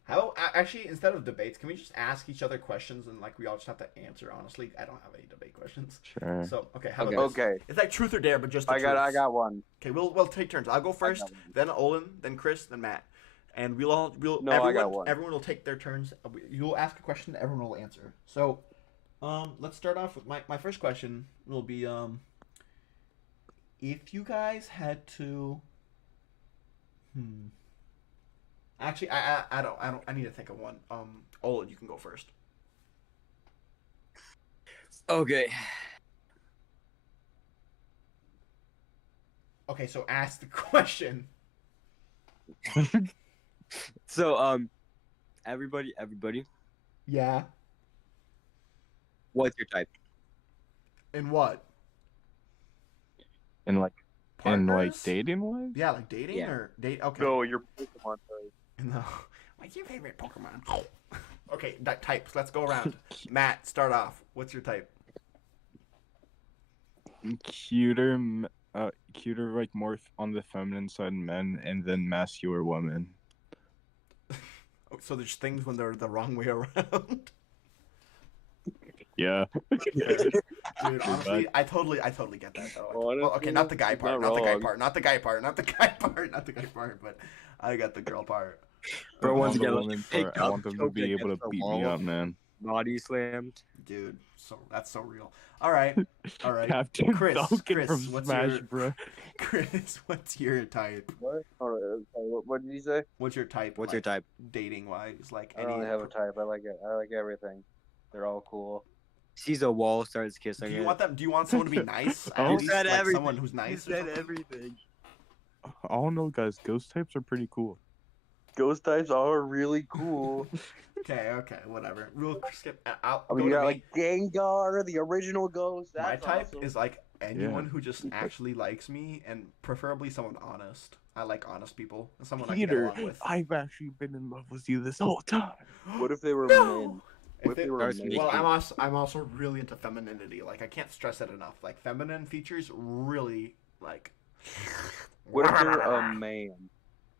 How actually, instead of debates, can we just ask each other questions and like we all just have to answer? Honestly, I don't have any debate questions. Sure. So okay, how Okay. about this? Okay, It's like truth or dare, but just the I truths. got one. Okay, we'll take turns. I'll go first, got one. then Olin, then Chris, then Matt, and we'll No, I everyone got one. everyone will take their turns. You'll ask a question, everyone will answer. So, let's start off with my first question. Will be if you guys had to, actually I don't I need to think of one. Olin, you can go first. Okay. Okay, so ask the question. So everybody, Yeah. what's your type? And what? And like Partners? dating wise? Yeah, like dating Yeah. or date. Okay. No, your Pokemon type. No. What's your favorite Pokemon? Okay, types. Let's go around. Matt, start off. What's your type? Cuter, cuter, like more on the feminine side men, and then masculine women. Oh, so there's things when they're the wrong way around. Yeah. Dude, honestly, I totally get that though. Well, okay, Honestly, not the guy it's part, not not the guy wrong. part, not the guy part, not the guy part, not the guy part, but I got the girl part. Bro, I once want the again, women picked part. I up, want them to choked be able to against the beat me wall. up, man. Body slammed. Dude, so that's so real. All right, all right. Captain Chris, Falcon from what's Smash your Bros. Chris? What's your type? What? What did you say? What's your type? What's your type? Dating wise, like I don't really have a type. I like it. I like everything. They're all cool. Sees a wall, starts Do kissing you it. want them? Do you want someone to be nice? At You least, said like everything. someone who's nice. You or said something? everything. I don't know, guys. Ghost types are pretty cool. Ghost types are really cool. Okay, whatever. We'll skip. I'll I go mean, you to got me. like Gengar, the original Ghost. My That's type awesome. is like anyone Yeah. who just actually likes me, and preferably someone honest. I like honest people, and someone I can get Peter, along with. I've actually been in love with you this whole time. What if they were No! men? If What if it- they were Darth men? Vader. Well, I'm also really into femininity. Like I can't stress it enough. Like feminine features really like. What if they're a man?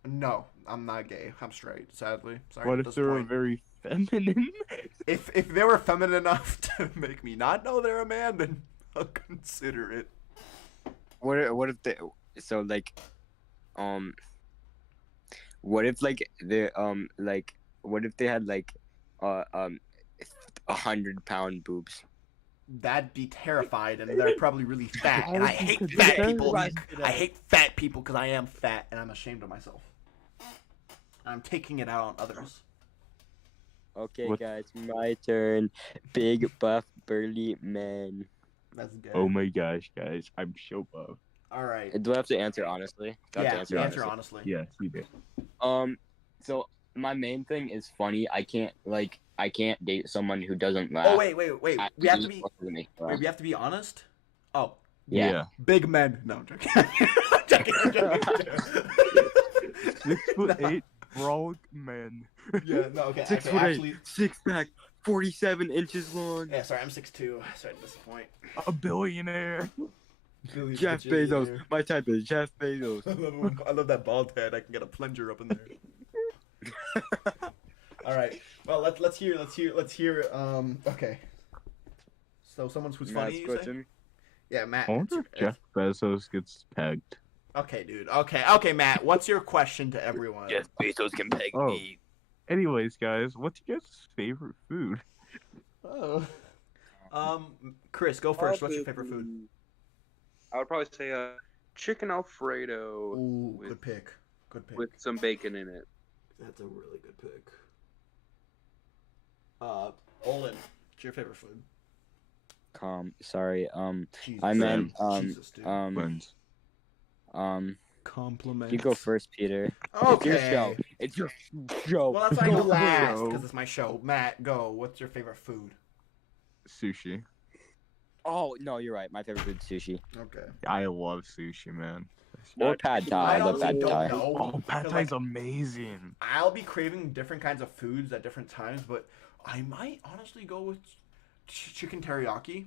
No, I'm not gay. I'm straight. Sadly, sorry. What to if they were disappoint. very feminine? If they were feminine enough to make me not know they're a man, then I'll consider it. What if they what if like what if they had like 100-pound boobs? that'd be terrified, and they're probably really fat. And I Why would you hate consider fat that? people. Right. I hate fat people because I am fat, and I'm ashamed of myself. I'm taking it out on others. Okay, What- guys, my turn. Big buff burly man. That's good. Oh my gosh, guys, I'm so buff. All right. Do I have to answer honestly? Do I have Yeah, to answer honestly. Yes, you did. So my main thing is funny. I can't date someone who doesn't laugh. Oh wait. at We have to me be. or doesn't make me Wait, laugh. we have to be honest. Oh, Yeah. big men. No, I'm joking. I'm joking. 6'8" broad men. Yeah, no, okay. 6'8", Actually, 6 pack, 47 inches long. yeah, sorry, I'm 6'2". Sorry to disappoint. A billionaire. Billy Jeff Bajillionaire. Bezos. My type is Jeff Bezos. I love that bald head. I can get a plunger up in there. All right. Well, let's hear. Okay. So someone's who's funny. Matt's You say? question. Yeah, Matt. I wonder if Jeff Bezos gets pegged. Okay, dude. Okay, Matt. What's your question to everyone? Jeff Bezos can peg Oh. me. Anyways, guys, what's your guys' favorite food? Oh. Chris, go first. What's your favorite food? I would probably say chicken Alfredo Ooh, with- good pick. Good pick. with some bacon in it. That's a really good pick. Olin, what's your favorite food? Sorry. Jesus. I meant Jesus, dude. Friends. Compliment. You go first, Peter. It's your show. Okay. It's your show. Well, that's why I go Go last show. because it's my show. Matt, go. What's your favorite food? Sushi. Oh no, you're right. My favorite food is sushi Okay. I love sushi, man. or pad thai. I love honestly pad don't thai. know. Oh, pad Because, thai's like, amazing. I'll be craving different kinds of foods at different times, but I might honestly go with chicken teriyaki,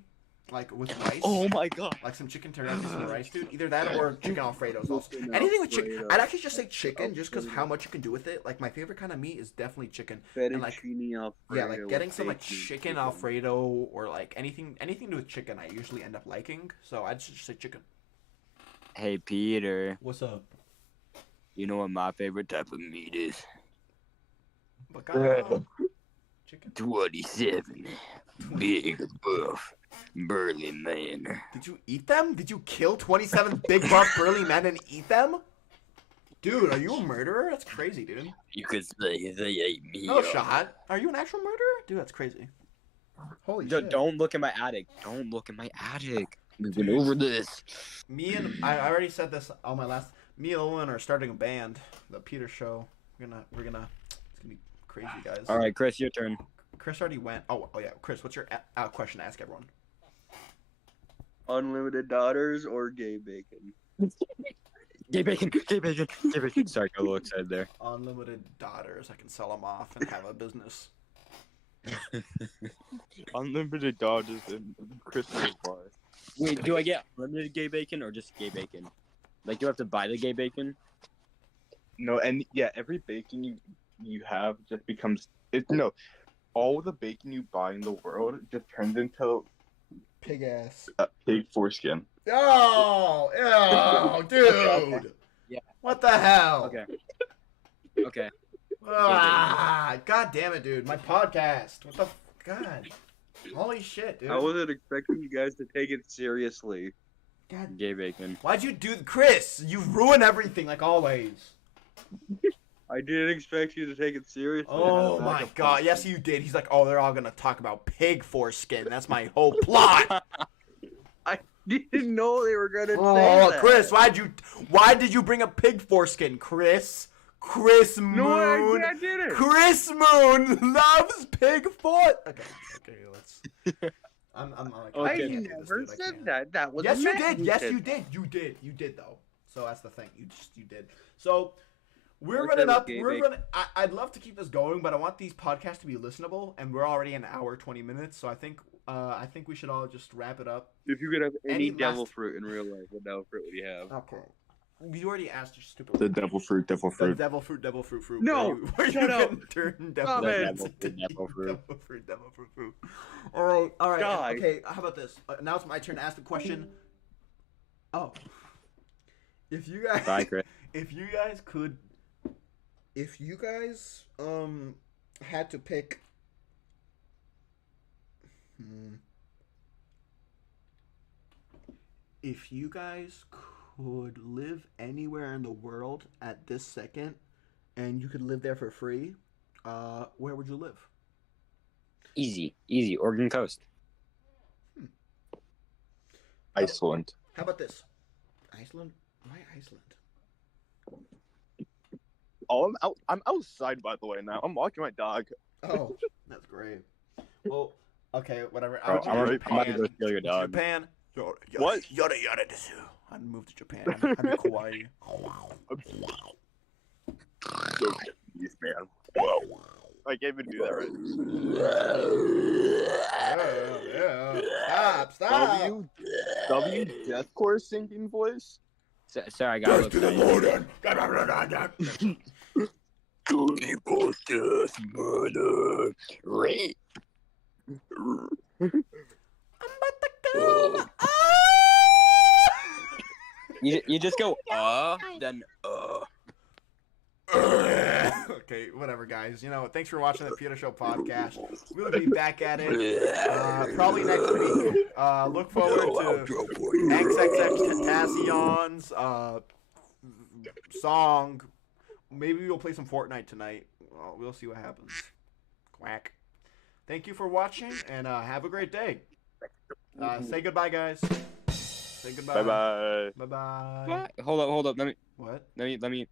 like with rice. Oh my god. Like some chicken teriyaki and rice, dude. Either that or chicken alfredos. Also. Anything with chicken. I'd actually just say chicken, just because how much you can do with it. Like my favorite kind of meat is definitely chicken. And, like, Fettuccine Alfredo. Yeah, like getting with some like bacon, chicken alfredo or like anything to do with chicken. I usually end up liking. So I'd just say chicken. Hey Peter, What's up? you know what my favorite type of meat is? But God, chicken. 27. Big buff burly man. Did you eat them? Did you kill 27 big buff burly men and eat them? Dude, are you a murderer? That's crazy, dude. You could say they ate me. No shot. Are you an actual murderer? Dude, that's crazy. Holy shit. Don't look at my attic. Don't look at my attic. We've been over this. Me and I already said this on my last. Me and Owen are starting a band, the Peter Show. We're gonna. It's gonna be crazy, guys. All right, Chris, your turn. Chris already went. Oh yeah, Chris, what's your question to ask everyone? Unlimited daughters or gay bacon? Gay bacon, gay bacon, gay bacon. Sorry, got a little excited there. Unlimited daughters. I can sell them off and have a business. Unlimited Dodgers and Christmas bars. Wait, do I get unlimited gay bacon or just gay bacon? Like, do I have to buy the gay bacon? No, and yeah, every bacon you have just becomes no. All the bacon you buy in the world just turns into Pig ass. pig foreskin. Oh, dude. Yeah. What the hell? Okay. Okay. God damn it, dude. My podcast. What the God. Holy shit, dude. I wasn't expecting you guys to take it seriously. God. Gay bacon. Why'd you do Chris? You ruin everything like always. I didn't expect you to take it seriously. Oh I my had god. Yes, you did. He's like, oh, they're all gonna talk about pig foreskin. That's my whole plot. didn't know they were gonna say Oh, that. Chris, why did you bring up pig foreskin, Chris? Chris Moon. No, I didn't. Chris Moon loves pig foot. Okay, let's. I'm like, I can't do this, never dude. I said can't. that. That was Yes, you Matt did. who Yes, said you that. did. You did though. So that's the thing. You did. So we're Or running say up. gay We're bacon. running. I'd love to keep this going, but I want these podcasts to be listenable, and we're already an hour 20 minutes. So I think we should all just wrap it up. If you could have any Any devil last- fruit in real life, what devil fruit would you have? Okay. You already asked your stupid. The devil fruit, devil The fruit. devil fruit. No, where you shut up. can turn devil Stop it. Devil fruit. devil fruit. All right. Die. Okay, how about this? Now it's my turn to ask the question. Oh, if you guys, Bye, Chris. if you guys had to pick, if you guys could live anywhere in the world at this second, and you could live there for free, where would you live? Easy, easy. Oregon coast. Iceland. How about this? Iceland? Why Iceland? Oh, I'm outside, by the way, now. I'm walking my dog. Oh, that's great. Well, okay, whatever. Bro, I'll I'm do about to go steal your dog. Japan. What? Yada yada desu. I'd move to Japan. I'd be Kawaii. Jeez, man. Whoa. I can't even do that right. Yeah. Stop. W deathcore singing voice? Sorry, I got to look. Two people just murder. Rape. You just go, Then Okay, whatever, guys. You know, thanks for watching the Peter Show podcast. We'll be back at it probably next week. Look forward to XXX Tentacion's song. Maybe we'll play some Fortnite tonight. We'll see what happens. Quack. Thank you for watching, and have a great day. Say goodbye, guys. Say goodbye. Bye bye. Bye-bye. hold up. What? Let me